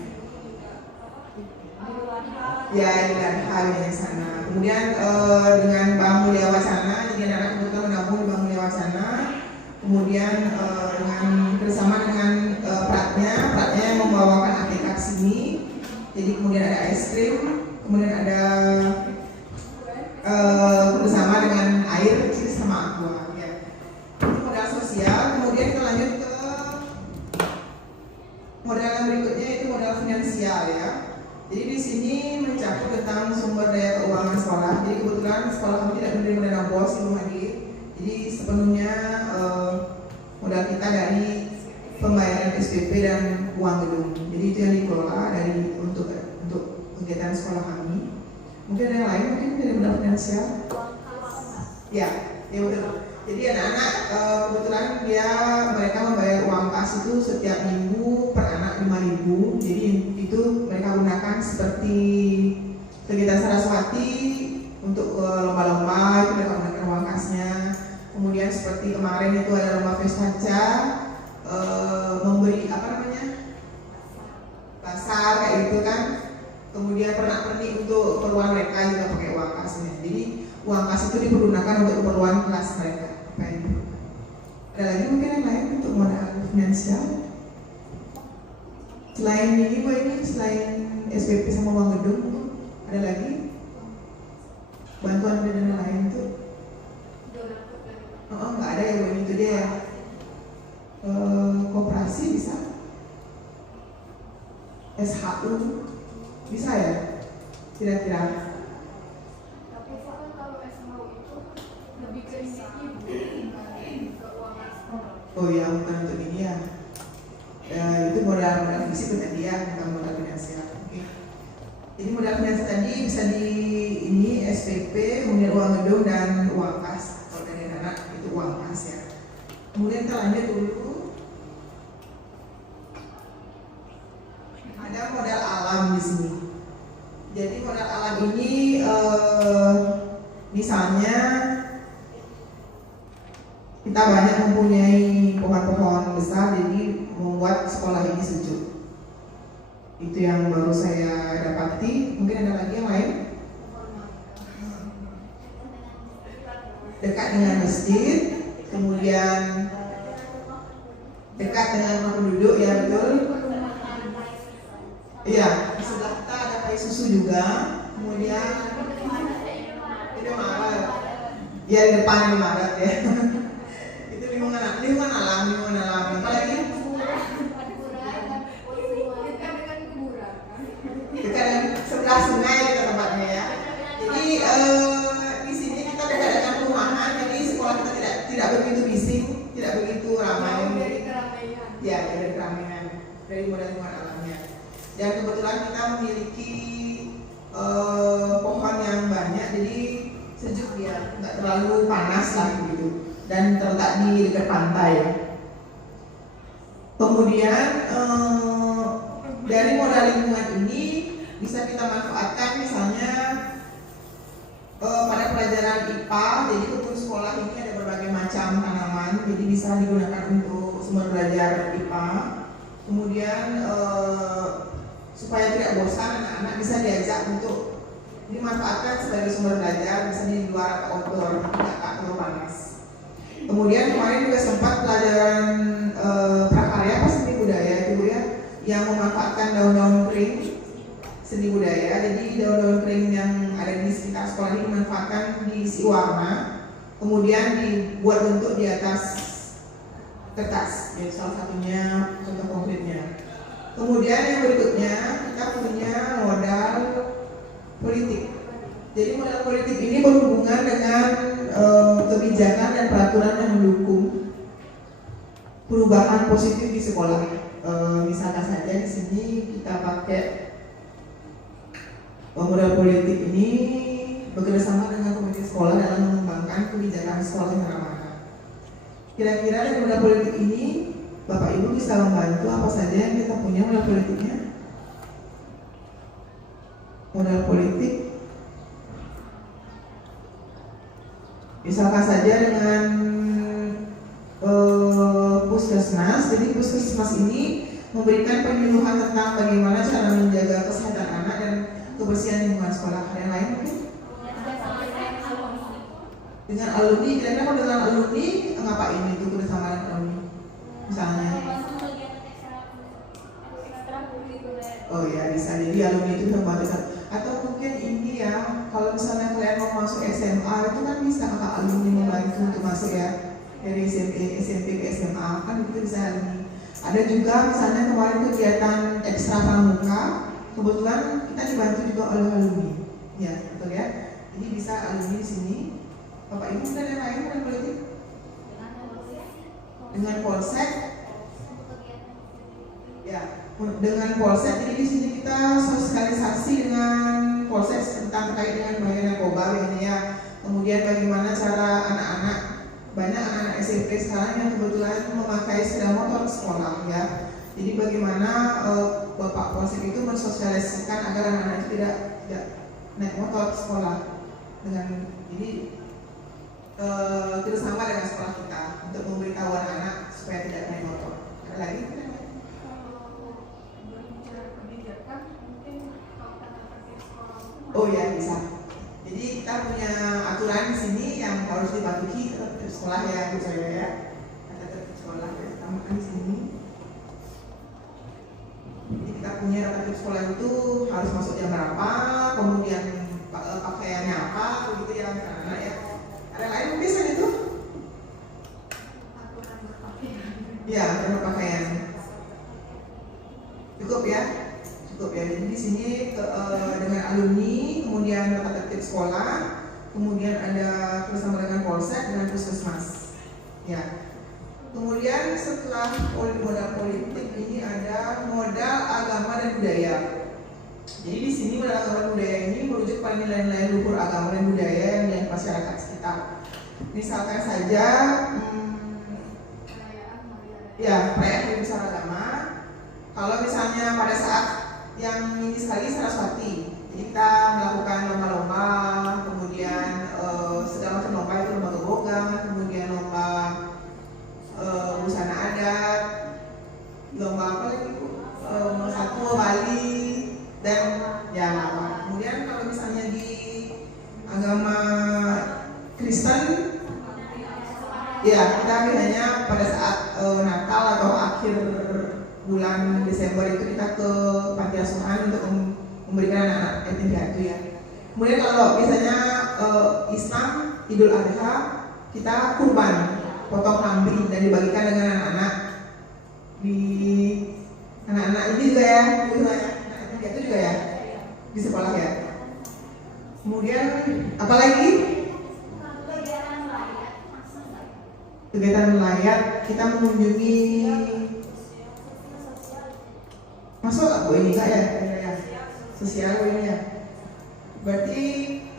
Ya, dan hal di sana. Kemudian dengan Bang Mulia Wacana, jadi anak-anak kebetulan menabung di Bang Mulia Wacana. Kemudian dengan bersama dengan Pratnya yang membawakan ATK ke sini. Jadi kemudian ada es krim, kemudian ada bersama dengan air, sama aqua. Ya. Itu modal sosial. Kemudian kita lanjut ke modal yang berikutnya, itu modal finansial ya. Jadi di sini mencakup tentang sumber daya keuangan sekolah. Jadi kebetulan sekolah kami tidak menerima dana BOS belum hadir. Jadi sepenuhnya modal kita dari pembayaran SPP dan uang gedung. Jadi itu yang dikelola dari untuk kegiatan sekolah kami. Mungkin ada yang lain mungkin dari modal finansial. Ya betul. Jadi anak-anak kebetulan mereka membayar uang kas itu setiap minggu per anak 5.000. Jadi itu mereka gunakan seperti kegiatan Saraswati seperti kemarin itu ada lomba Festaca, memberi pasar kayak gitu kan. Kemudian pernak-pernik untuk keperluan mereka juga pakai uang kasnya. Jadi uang kas itu dipergunakan untuk keperluan kelas mereka. Ada lagi mungkin yang lain untuk modal finansial? Selain ini, selain SPP sama uang gedung, ada lagi bantuan dana lain tuh? Nggak ada ya Bu, itu dia ya. Koperasi bisa? SHU bisa ya? Kira-kira? Tapi kan kalau SMU itu lebih ke ini keuangan sekolah. Oh ya, bukan untuk ini ya. Itu modal fisik tadi ya, bukan modal finansial. Oke. Jadi modal finansial tadi bisa di ini SPP, kemudian uang gedung dan uang kas. Kalau dari anak itu uang kas ya. Kemudian kita lanjut dulu. Ada modal alam di sini. Jadi modal alam ini misalnya kita banyak mempunyai pohon-pohon besar, jadi membuat sekolah ini sejuk. Itu yang baru saya dapati. Mungkin ada lagi yang lain? Dekat dengan masjid, kemudian dekat dengan rumah penduduk, ya betul. Iya, di sebelah kita ada Pai Susu juga. Kemudian Indomaret. Ya di depan Indomaret ya. Itu lingkungan alam. Apalagi dekat sebelah sungai kita tempatnya ya. Jadi di sini kita dekat dengan perumahan, jadi sekolah kita tidak begitu bising, tidak begitu ramai. Ya, dari keramaian, dari modal lingkungan alamnya. Dan kebetulan kita memiliki pohon yang banyak, jadi sejuk dia, nggak terlalu panas lah gitu. Dan terletak di dekat pantai. Kemudian dari modal lingkungan ini bisa kita manfaatkan misalnya pada pelajaran IPA. Jadi kebun sekolah ini ada berbagai macam tanaman, jadi bisa digunakan untuk sumber belajar IPA. Kemudian supaya tidak bosan, anak-anak bisa diajak untuk dimanfaatkan sebagai sumber belajar, bisa di luar atau outdoor, tidak terlalu panas. Kemudian kemarin juga sempat pelajaran prakarya seni budaya itu ya, yang memanfaatkan daun-daun kering seni budaya. Jadi daun-daun kering yang ada di sekitar sekolah ini dimanfaatkan, diisi warna, kemudian dibuat bentuk di atas kertas. Jadi salah satunya contoh konkretnya. Kemudian yang berikutnya kita punya modal politik. Jadi modal politik ini berhubungan dengan kebijakan dan peraturan yang mendukung perubahan positif di sekolah. Misalkan saja di sini kita pakai modal politik ini bekerjasama dengan komite sekolah dalam mengembangkan kebijakan sekolah yang ramah. Kira-kira dari modal politik ini Bapak Ibu bisa membantu apa saja yang kita punya modal politiknya? Modal politik misalkan saja dengan puskesmas. Jadi puskesmas ini memberikan penyuluhan tentang bagaimana cara menjaga kesehatan anak dan kebersihan lingkungan sekolah. Ada yang lain mungkin? Dengan alumni, kira-kira kalau dengan alumni ngapain itu bersama dengan alumni? Misalnya? Oh ya, bisa. Jadi alumni itu membantu. Atau mungkin ini ya, kalau misalnya kalian mau masuk SMA itu kan bisa kakak alumni membantu untuk masuk ya, dari SMP ke SMA kan itu bisa alumni. Ada juga misalnya kemarin kegiatan ekstra pramuka, kebetulan kita dibantu juga oleh alumni, ya betul ya. Jadi bisa alumni di sini. Bapak Ibu sudah ada yang lain yang politik? Dengan polsek, ya dengan polsek. Jadi di sini kita sosialisasi dengan polsek tentang terkait dengan bahaya narkoba ya. Kemudian bagaimana cara anak-anak, banyak anak-anak SMP sekarang yang kebetulan memakai sepeda motor ke sekolah ya. Jadi bagaimana Bapak polsek itu mensosialisasikan agar anak-anak itu tidak naik motor ke sekolah. Dengan jadi kerjasama dengan sekolah kita untuk memberitahu anak-anak supaya tidak naik motor. Ada lagi? Kalau berbicara kebijakan, mungkin kalau kata-kata sekolah itu Oh ya, bisa. Jadi kita punya aturan di sini yang harus dipatuhi terhadap sekolah ya, Bu saya ya. Ada terhadap sekolah ya, tambahkan di sini. Jadi kita punya terhadap sekolah itu harus masuk jam berapa, kemudian pakaiannya apa, begitu ya anak-anak ya. Ada lain mungkin selain itu? aturan berpakaian. Ya, aturan berpakaian. Cukup ya. Jadi di sini dengan alumni, kemudian tata tertib sekolah, kemudian ada bersama dengan polsek dan puskesmas. Ya. Kemudian setelah modal politik ini ada modal agama dan budaya. Jadi di sini modal agama dan budaya ini merujuk pada nilai-nilai luhur agama dan budaya yang di masyarakat sekitar. Misalkan saja, ya perayaan Hari Besar Agama. Kalau misalnya pada saat yang ini sekali Saraswati, jadi kita melakukan lomba-lomba, kemudian segala macam lomba itu lomba gebogan, kemudian lomba busana adat, lomba apa lagi Bu? Satwa Bali dan ya apa. Kemudian kalau misalnya di agama Kristen, ya kita biasanya pada saat Natal atau akhir bulan Desember itu kita ke panti asuhan untuk memberikan anak-anak yatim piatu ya. Kemudian kalau misalnya Islam Idul Adha kita kurban, potong kambing dan dibagikan dengan anak-anak di anak-anak ini juga ya, itu yatim piatu juga ya di sekolah ya. Kemudian apalagi kegiatan melayat, kita mengunjungi masuk nggak Bu ini enggak ya? Sosial Bu ini ya. Berarti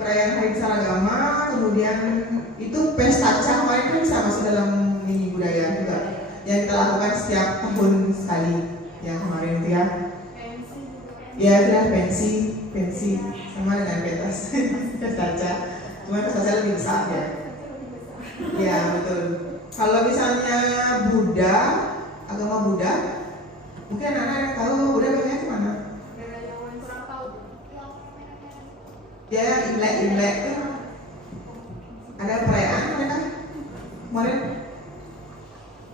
perayaan Hari Besar Agama, kemudian itu pesta Ca kemarin kan bisa masuk dalam ini budaya juga yang kita lakukan setiap tahun sekali yang kemarin itu ya. Ya sudah pensi sama dengan pentas pesta Ca. Cuma pesta Ca lebih besar ya. Ya betul. Kalau misalnya Buddha, agama Buddha, mungkin anak-anak yang tahu Buddha banyak di mana? Ya Imlek itu ada perayaan mereka kemarin.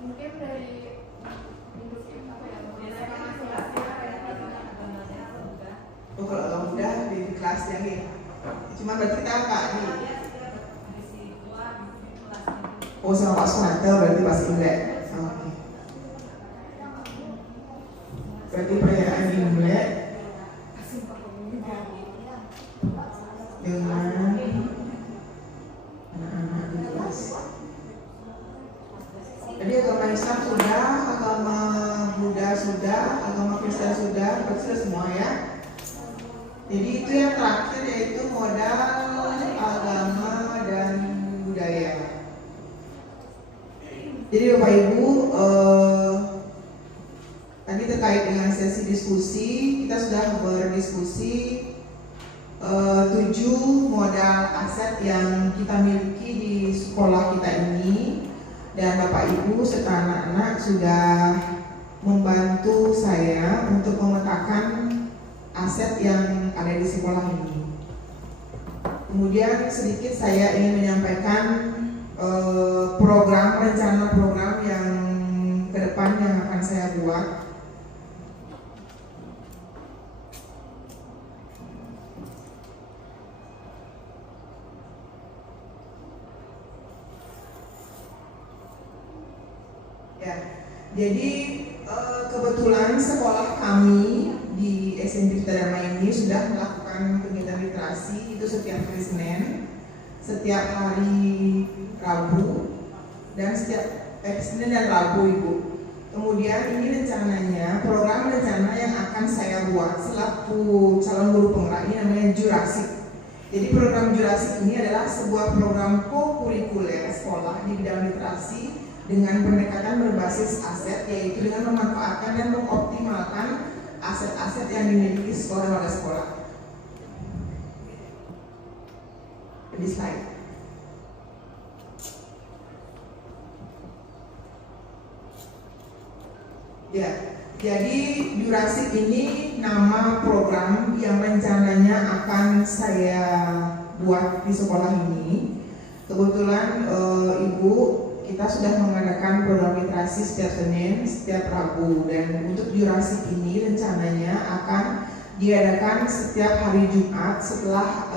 Mungkin dari industri apa ya? Oh kalau agama Buddha di kelas yang ini. Cuma berarti kita Pak di oh sama Pak Sunanta berarti pas Imlek. Oke. Berarti perayaan Imlek dengan anak-anak di kelas. Jadi agama Islam sudah, agama Buddha sudah, agama Kristen sudah, berarti sudah semua ya. Jadi itu yang terakhir yaitu modal agama dan budaya. Jadi Bapak Ibu, tadi terkait dengan sesi diskusi, kita sudah berdiskusi 7 modal aset yang kita miliki di sekolah kita ini, dan Bapak Ibu serta anak-anak sudah membantu saya untuk memetakan aset yang ada di sekolah ini. Kemudian sedikit saya ingin menyampaikan rencana program yang ke depan yang akan saya buat. Ya, jadi kebetulan sekolah kami di SMP Tirta Dharma ini sudah melakukan kegiatan literasi itu setiap hari Senin, setiap hari Rabu, dan setiap Senin dan Rabu Ibu. Kemudian ini rencananya program rencana yang akan saya buat selaku calon guru penggerak ini namanya Jurasik. Jadi program Jurasik ini adalah sebuah program co-kurikuler sekolah di bidang literasi dengan pendekatan berbasis aset, yaitu dengan memanfaatkan dan mengoptimalkan aset-aset yang dimiliki sekolah dan warga sekolah. Di slide. Ya, jadi durasi ini nama program yang rencananya akan saya buat di sekolah ini. Kebetulan Ibu, kita sudah mengadakan program literasi setiap Senin, setiap Rabu, dan untuk durasi ini rencananya akan diadakan setiap hari Jumat setelah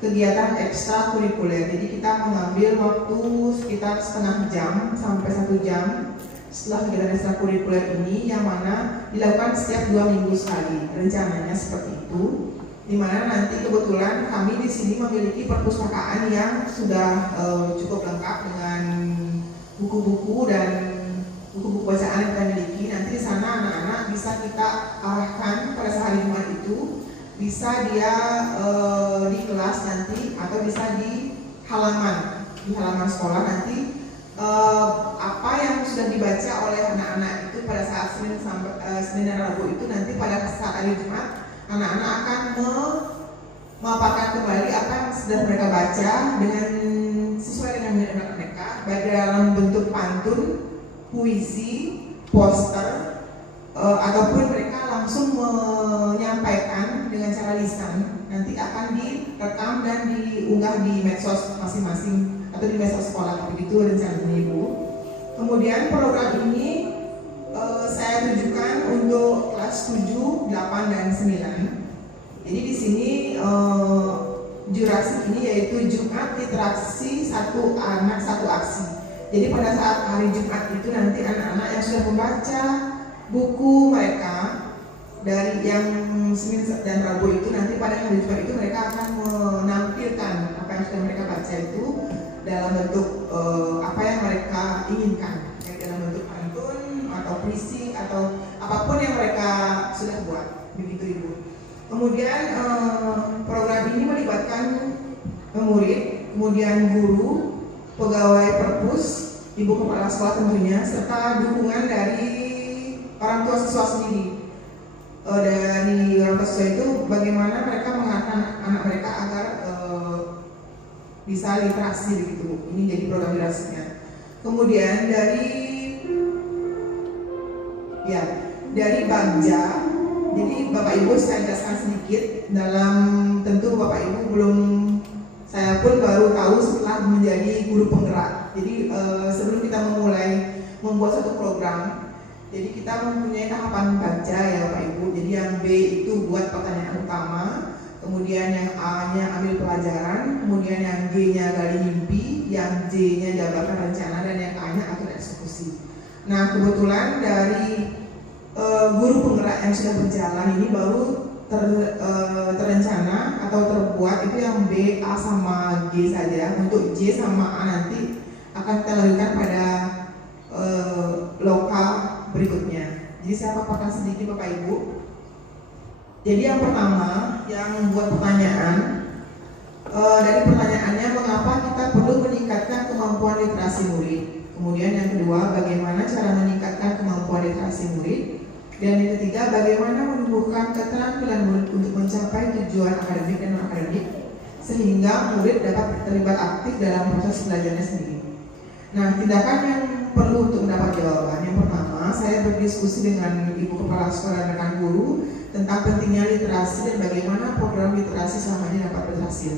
kegiatan ekstrakurikuler. Jadi kita mengambil waktu sekitar setengah jam sampai 1 jam setelah kegiatan ekstrakurikuler ini, yang mana dilakukan setiap 2 minggu sekali. Rencananya seperti itu. Di mana nanti kebetulan kami di sini memiliki perpustakaan yang sudah cukup lengkap dengan buku-buku dan buku-buku bacaan yang kita miliki. Nanti di sana anak-anak bisa kita arahkan pada sehari Jumat itu, bisa dia di kelas nanti atau bisa di halaman sekolah nanti. Apa yang sudah dibaca oleh anak-anak itu pada saat Senin dan Rabu itu, nanti pada saat hari Jumat anak-anak akan memaparkan kembali apa yang sudah mereka baca dengan sesuai dengan minat mereka, baik dalam bentuk pantun, puisi, poster, ataupun mereka langsung menyampaikan dengan cara lisan. Nanti akan direkam dan diunggah di medsos masing-masing atau di medsos sekolah, begitu rencananya Ibu. Kemudian program ini saya tujukan untuk kelas 7, 8, dan 9. Jadi di sini durasi ini yaitu Jumat literasi 1 anak 1 aksi. Jadi pada saat hari Jumat itu nanti anak-anak yang sudah membaca buku mereka dari yang Senin dan Rabu itu, nanti pada hari Jumat itu mereka akan menampilkan apa yang sudah mereka baca itu dalam bentuk apa yang mereka inginkan, dalam bentuk pantun atau puisi atau apapun yang mereka sudah buat, begitu Ibu. Kemudian program ini melibatkan murid, kemudian guru, pegawai perpus, ibu kepala sekolah tentunya, serta dukungan dari orang tua siswa sendiri. Dari orang tua siswa itu bagaimana mereka mengarahkan anak mereka agar bisa literasi begitu. Ini jadi program literasinya. Kemudian dari Bagja, jadi Bapak Ibu saya jelaskan sedikit dalam, tentu Bapak Ibu belum, saya pun baru tahu setelah menjadi guru penggerak. Jadi sebelum kita memulai membuat satu program, jadi kita mempunyai tahapan Bagja ya Bapak Ibu. Jadi yang B itu buat pertanyaan utama, kemudian yang A-nya ambil pelajaran, kemudian yang G-nya gali mimpi, yang J-nya jabarkan rencana, dan yang A-nya atur eksekusi. Nah kebetulan dari guru penggerak yang sudah berjalan ini baru terencana atau terbuat itu yang B, A, sama G saja. Untuk J sama A nanti akan kita lanjutkan pada lokal berikutnya. Jadi saya paparkan sedikit Bapak Ibu. Jadi yang pertama yang membuat pertanyaan, dari pertanyaannya mengapa kita perlu meningkatkan kemampuan literasi murid. Kemudian yang kedua, bagaimana cara meningkatkan kemampuan literasi murid. Dan yang ketiga, bagaimana menumbuhkan keterampilan murid untuk mencapai tujuan akademik dan non-akademik sehingga murid dapat terlibat aktif dalam proses belajarnya sendiri. Nah, tindakan yang perlu untuk mendapat jawaban. Yang pertama, saya berdiskusi dengan Ibu Kepala Sekolah dan rekan guru tentang pentingnya literasi dan bagaimana program literasi selama ini dapat berhasil.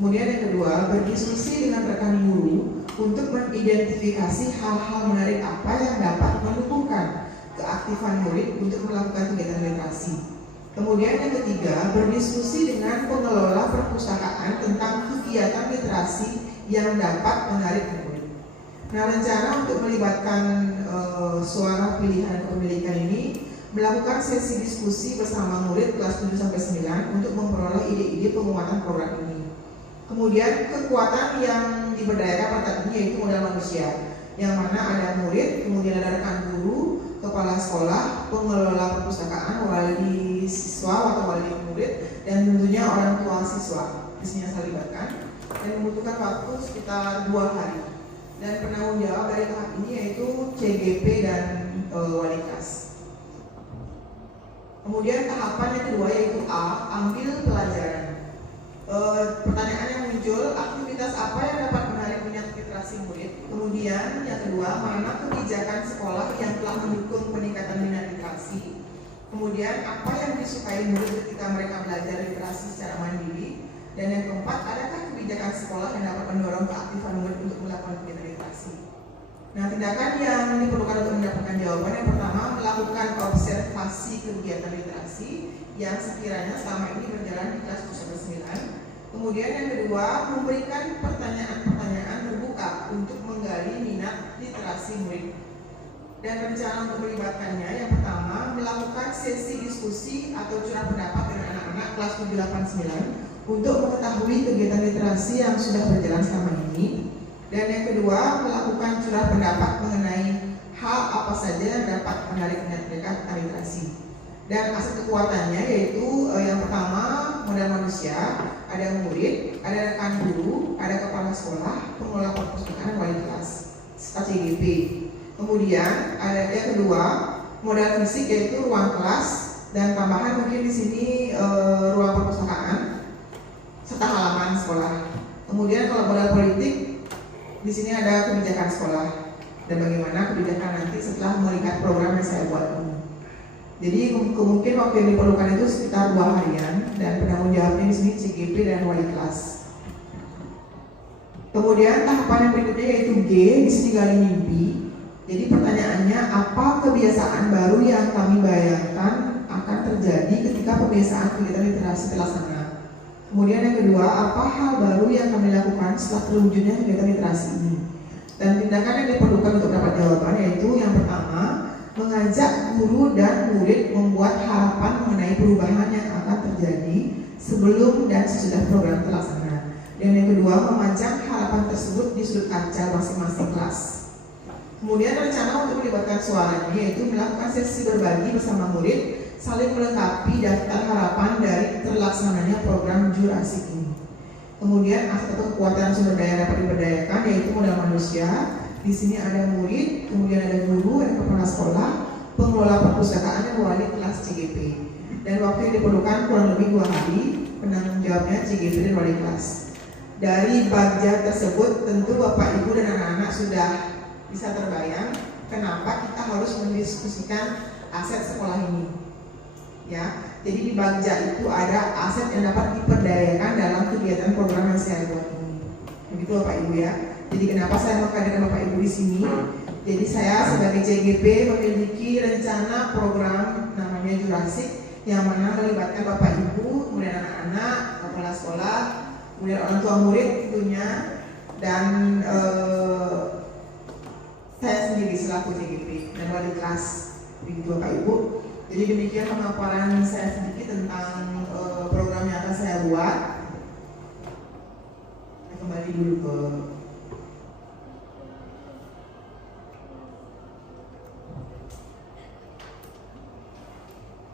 Kemudian yang kedua, berdiskusi dengan rekan guru untuk mengidentifikasi hal-hal menarik apa yang dapat menumbuhkan keaktifan murid untuk melakukan kegiatan literasi. Kemudian yang ketiga, berdiskusi dengan pengelola perpustakaan tentang kegiatan literasi yang dapat menarik murid. Nah, rencana untuk melibatkan suara pilihan kepemilikan ini melakukan sesi diskusi bersama murid kelas 7-9 untuk memperoleh ide-ide penguatan program ini. Kemudian kekuatan yang diberdayakan pada ini yaitu modal manusia, yang mana ada murid, kemudian ada rekan guru, kepala sekolah, pengelola perpustakaan, wali siswa atau wali murid, dan tentunya orang tua siswa. Di sini saya libatkan dan membutuhkan waktu sekitar 2 hari. Dan penanggung jawab dari tahap ini yaitu CGP dan wali kelas. Kemudian tahapan yang kedua yaitu A, ambil pelajaran. Pertanyaan yang muncul, aktivitas apa yang dapat menarik minat literasi murid? Kemudian Kemudian yang kedua, mana kebijakan sekolah yang telah mendukung peningkatan minat literasi. Kemudian apa yang disukai murid ketika mereka belajar literasi secara mandiri. Dan yang keempat, adakah kebijakan sekolah yang dapat mendorong keaktifan murid untuk melakukan kegiatan literasi. Nah, tindakan yang diperlukan untuk mendapatkan jawaban yang pertama, melakukan observasi kegiatan literasi yang sekiranya selama ini berjalan di kelas 7-9. Kemudian yang kedua, memberikan pertanyaan-pertanyaan terbuka untuk menggali minat literasi murid. Dan rencana untuk melibatkannya, yang pertama, melakukan sesi diskusi atau curah pendapat dengan anak-anak kelas 7-8-9 untuk mengetahui kegiatan literasi yang sudah berjalan selama ini. Dan yang kedua, melakukan curah pendapat mengenai hal apa saja yang dapat menarik minat mereka tentang literasi. Dan aset kekuatannya yaitu yang pertama, modal manusia, ada murid, ada rekan guru, ada kepala sekolah, pengelola perpustakaan, wali kelas, serta CGP. Kemudian ada yang kedua, modal fisik yaitu ruang kelas, dan tambahan mungkin di sini ruang perpustakaan serta halaman sekolah. Kemudian kalau modal politik, di sini ada kebijakan sekolah dan bagaimana kebijakan nanti setelah melihat program yang saya buat ini. Jadi mungkin waktu yang diperlukan itu sekitar 2 harian dan penanggung jawabnya di sini CGP dan wali kelas. Kemudian tahapan yang berikutnya yaitu G, di sini gali mimpi. Jadi pertanyaannya, apa kebiasaan baru yang kami bayangkan akan terjadi ketika pembiasaan kegiatan literasi terlaksana. Kemudian yang kedua, apa hal baru yang kami lakukan setelah terwujudnya kegiatan literasi ini. Dan tindakan yang diperlukan untuk dapat jawaban yaitu yang pertama, mengajak guru dan murid membuat harapan mengenai perubahan yang akan terjadi sebelum dan sesudah program terlaksana. Dan yang kedua, memajang harapan tersebut di sudut kaca masing-masing kelas. Kemudian rencana untuk melibatkan suaranya yaitu melakukan sesi berbagi bersama murid, saling melengkapi daftar harapan dari terlaksananya program jurasik ini. Kemudian aset atau kekuatan sumber daya dapat diberdayakan yaitu modal manusia. Di sini ada murid, kemudian ada guru, ada kepala sekolah, pengelola perpustakaan, dan wali kelas CGP. Dan waktu yang diperlukan kurang lebih 2 hari, penanggung jawabnya CGP dan wali kelas. Dari bagja tersebut, tentu Bapak Ibu dan anak-anak sudah bisa terbayang kenapa kita harus mendiskusikan aset sekolah ini. Ya, jadi di bagja itu ada aset yang dapat diperdayakan dalam kegiatan program yang saya buat ini. Begitu Bapak Ibu ya. Jadi kenapa saya menghadirkan Bapak Ibu di sini? Jadi saya sebagai CGP memiliki rencana program namanya Jurasik yang mana melibatkan Bapak Ibu, kemudian anak-anak, kepala sekolah, kemudian orang tua murid tentunya, dan saya sendiri selaku CGP dan wali kelas. Begitu Bapak Ibu. Jadi demikian pemaparan saya sedikit tentang program yang akan saya buat. Saya kembali dulu ke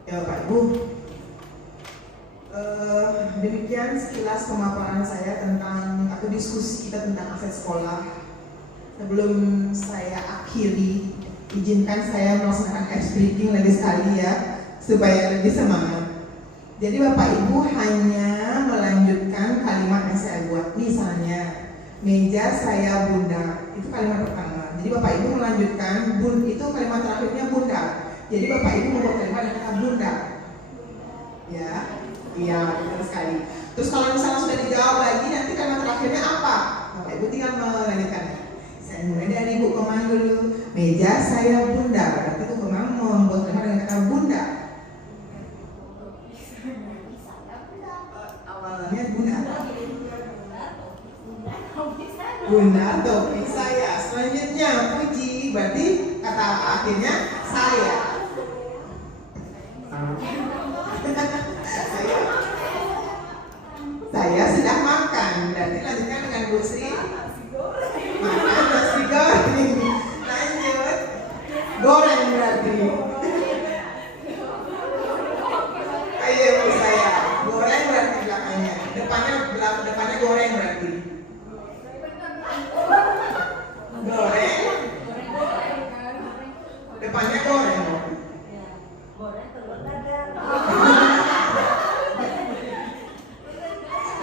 ya Bapak Ibu. Demikian sekilas pemaparan saya tentang atau diskusi kita tentang aset sekolah. Sebelum saya akhiri, izinkan saya melaksanakan ice breaking lagi sekali ya, supaya lebih semangat. Jadi Bapak Ibu hanya melanjutkan kalimat yang saya buat. Misalnya, meja saya bunda, itu kalimat pertama. Jadi Bapak Ibu melanjutkan, itu kalimat terakhirnya bunda. Jadi Bapak Ibu membuat kalimat yang kata bunda. Ya, iya betul sekali. Terus kalau misalnya sudah dijawab lagi, nanti kalimat terakhirnya apa? Bapak Ibu tinggal melanjutkan. Saya mulai dari Bu Kemang dulu. Meja saya bunda. Berarti Bu Kemang membuat kalimat dengan kata bunda. Awalnya bunda. Bunda topi saya. Selanjutnya puji. Berarti kata akhirnya saya. Saya sudah makan. Berarti lanjutkan dengan Bu Sri. Makan nasi goreng. Lanjut. Goreng berarti. Ayo Bu saya. Goreng berarti belakangnya. Depannya goreng berarti. Goreng. Depannya goreng. Goreng telur dadar.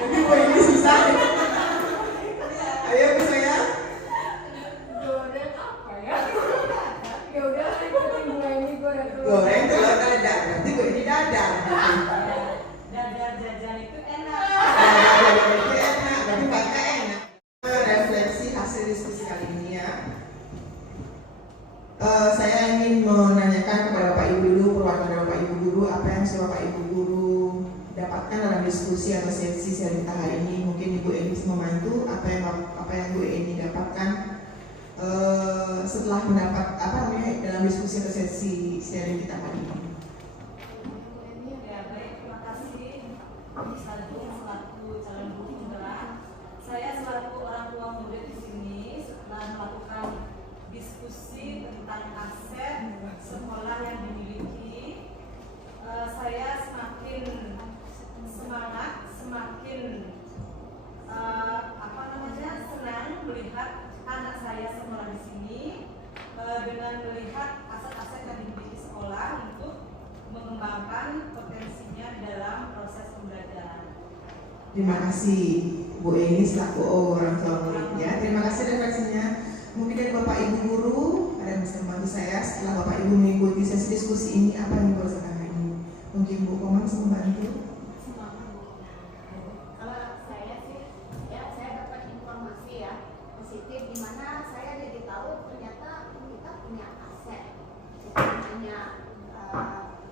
Jadi Bu ini susah. Ayo Bu saya. Goreng guru apa yang sudah Bapak Ibu guru dapatkan dalam diskusi atau sesi sharing kita hari ini. Mungkin Ibu Eni bisa membantu apa yang Bu Eni dapatkan setelah mendapat dalam diskusi atau sesi sharing kita hari ini. Ya, baik, terima kasih. Selaku calon guru penggerak, saya selaku orang tua murid di sini setelah melakukan diskusi tentang aset sekolah yang dimiliki, saya semakin semangat, semakin senang melihat anak saya sekolah di sini dengan melihat aset-aset yang dimiliki sekolah untuk mengembangkan potensinya di dalam proses pembelajaran. Terima kasih Bu Eni selaku orang tua muridnya. Terima kasih refleksinya. Mungkin dari Bapak Ibu guru ada yang bisa membantu saya setelah Bapak Ibu mengikuti sesi diskusi ini apa yang dirasakan hari ini. Mungkin Bu Komang bisa membantu. Kalau saya sih, ya saya dapat informasi ya positif di mana saya jadi tahu ternyata kita punya aset. Bukan hanya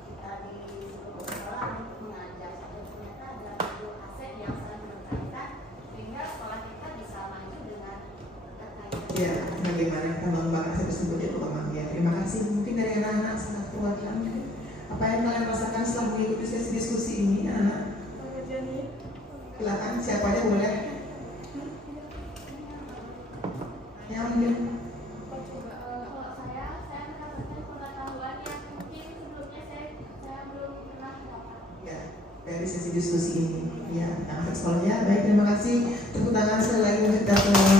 kita di sekolah untuk mengajar, ternyata ada aset yang saling berkaitan sehingga sekolah kita bisa maju dengan terkait. Ya, bagaimana kita mengembangkan aset tersebut ya Bu Komang ya. Terima kasih. Mungkin dari anak-anak sangat perwakilan. Apa yang kalian rasakan setelah mengikuti sesi diskusi ini, anak? Silakan, siapa aja boleh. Yang mungkin. Kalau saya mendapatkan pengetahuan yang mungkin sebelumnya saya belum pernah dapat. Ya, dari sesi diskusi ini. Ya, anak sekolahnya. Baik, terima kasih. Tepuk tangan sekali lagi untuk kita semua.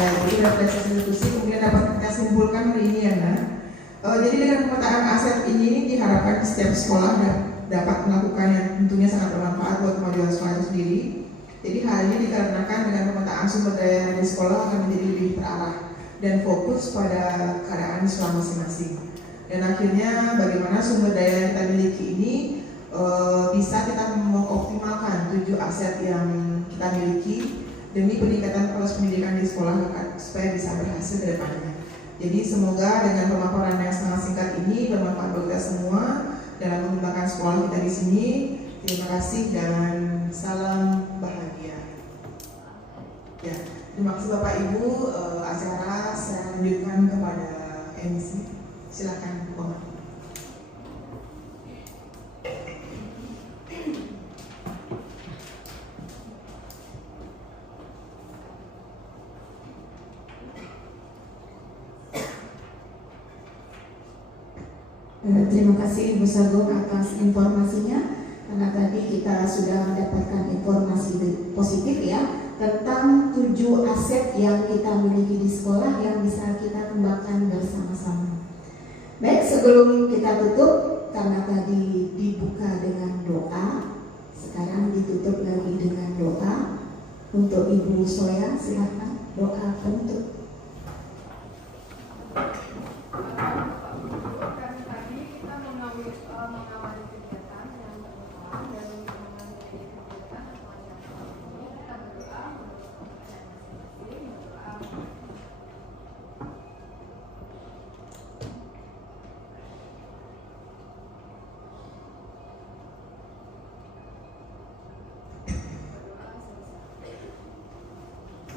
Dan jadi dari sesi diskusi kemudian dapat kita simpulkan hari ini ya, Nak. Jadi dengan pemetaan aset ini diharapkan setiap sekolah dapat melakukan yang tentunya sangat bermanfaat buat kemajuan sekolah itu sendiri. Jadi hal ini dikarenakan dengan pemetaan sumber daya di sekolah akan menjadi lebih terarah dan fokus pada keadaan di sekolah masing-masing. Dan akhirnya bagaimana sumber daya yang kita miliki ini bisa kita mengoptimalkan 7 aset yang kita miliki demi peningkatan proses pendidikan di sekolah supaya bisa berhasil ke depannya. Jadi semoga dengan pemaparan yang sangat singkat ini bermanfaat bagi kita semua dalam mengembangkan sekolah kita di sini. Terima kasih dan salam bahagia. Ya, terima kasih Bapak Ibu. Acara saya lanjutkan kepada MC. Silakan Bu. Terima kasih Ibu Sagong atas informasinya, karena tadi kita sudah mendapatkan informasi positif ya tentang 7 aset yang kita miliki di sekolah yang bisa kita kembangkan bersama-sama. Baik, sebelum kita tutup, karena tadi dibuka dengan doa, sekarang ditutup lagi dengan doa. Untuk Ibu Soya, silakan doa penutup. Mengawali kegiatan yang bermanfaat dan mengambil kegiatan kita berdoa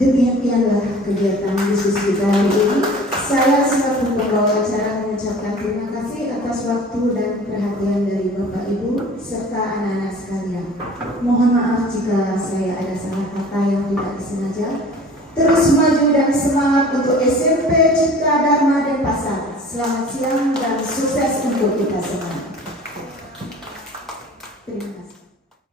Demikianlah kegiatan diskusi kita hari ini. Saya selaku pembawa acara mengucapkan terima kasih atas waktu dan perhatian dari Bapak Ibu serta anak-anak sekalian. Mohon maaf jika saya ada salah kata yang tidak disengaja. Terus maju dan semangat untuk SMP Cipta Dharma Denpasar. Selamat siang dan sukses untuk kita semua.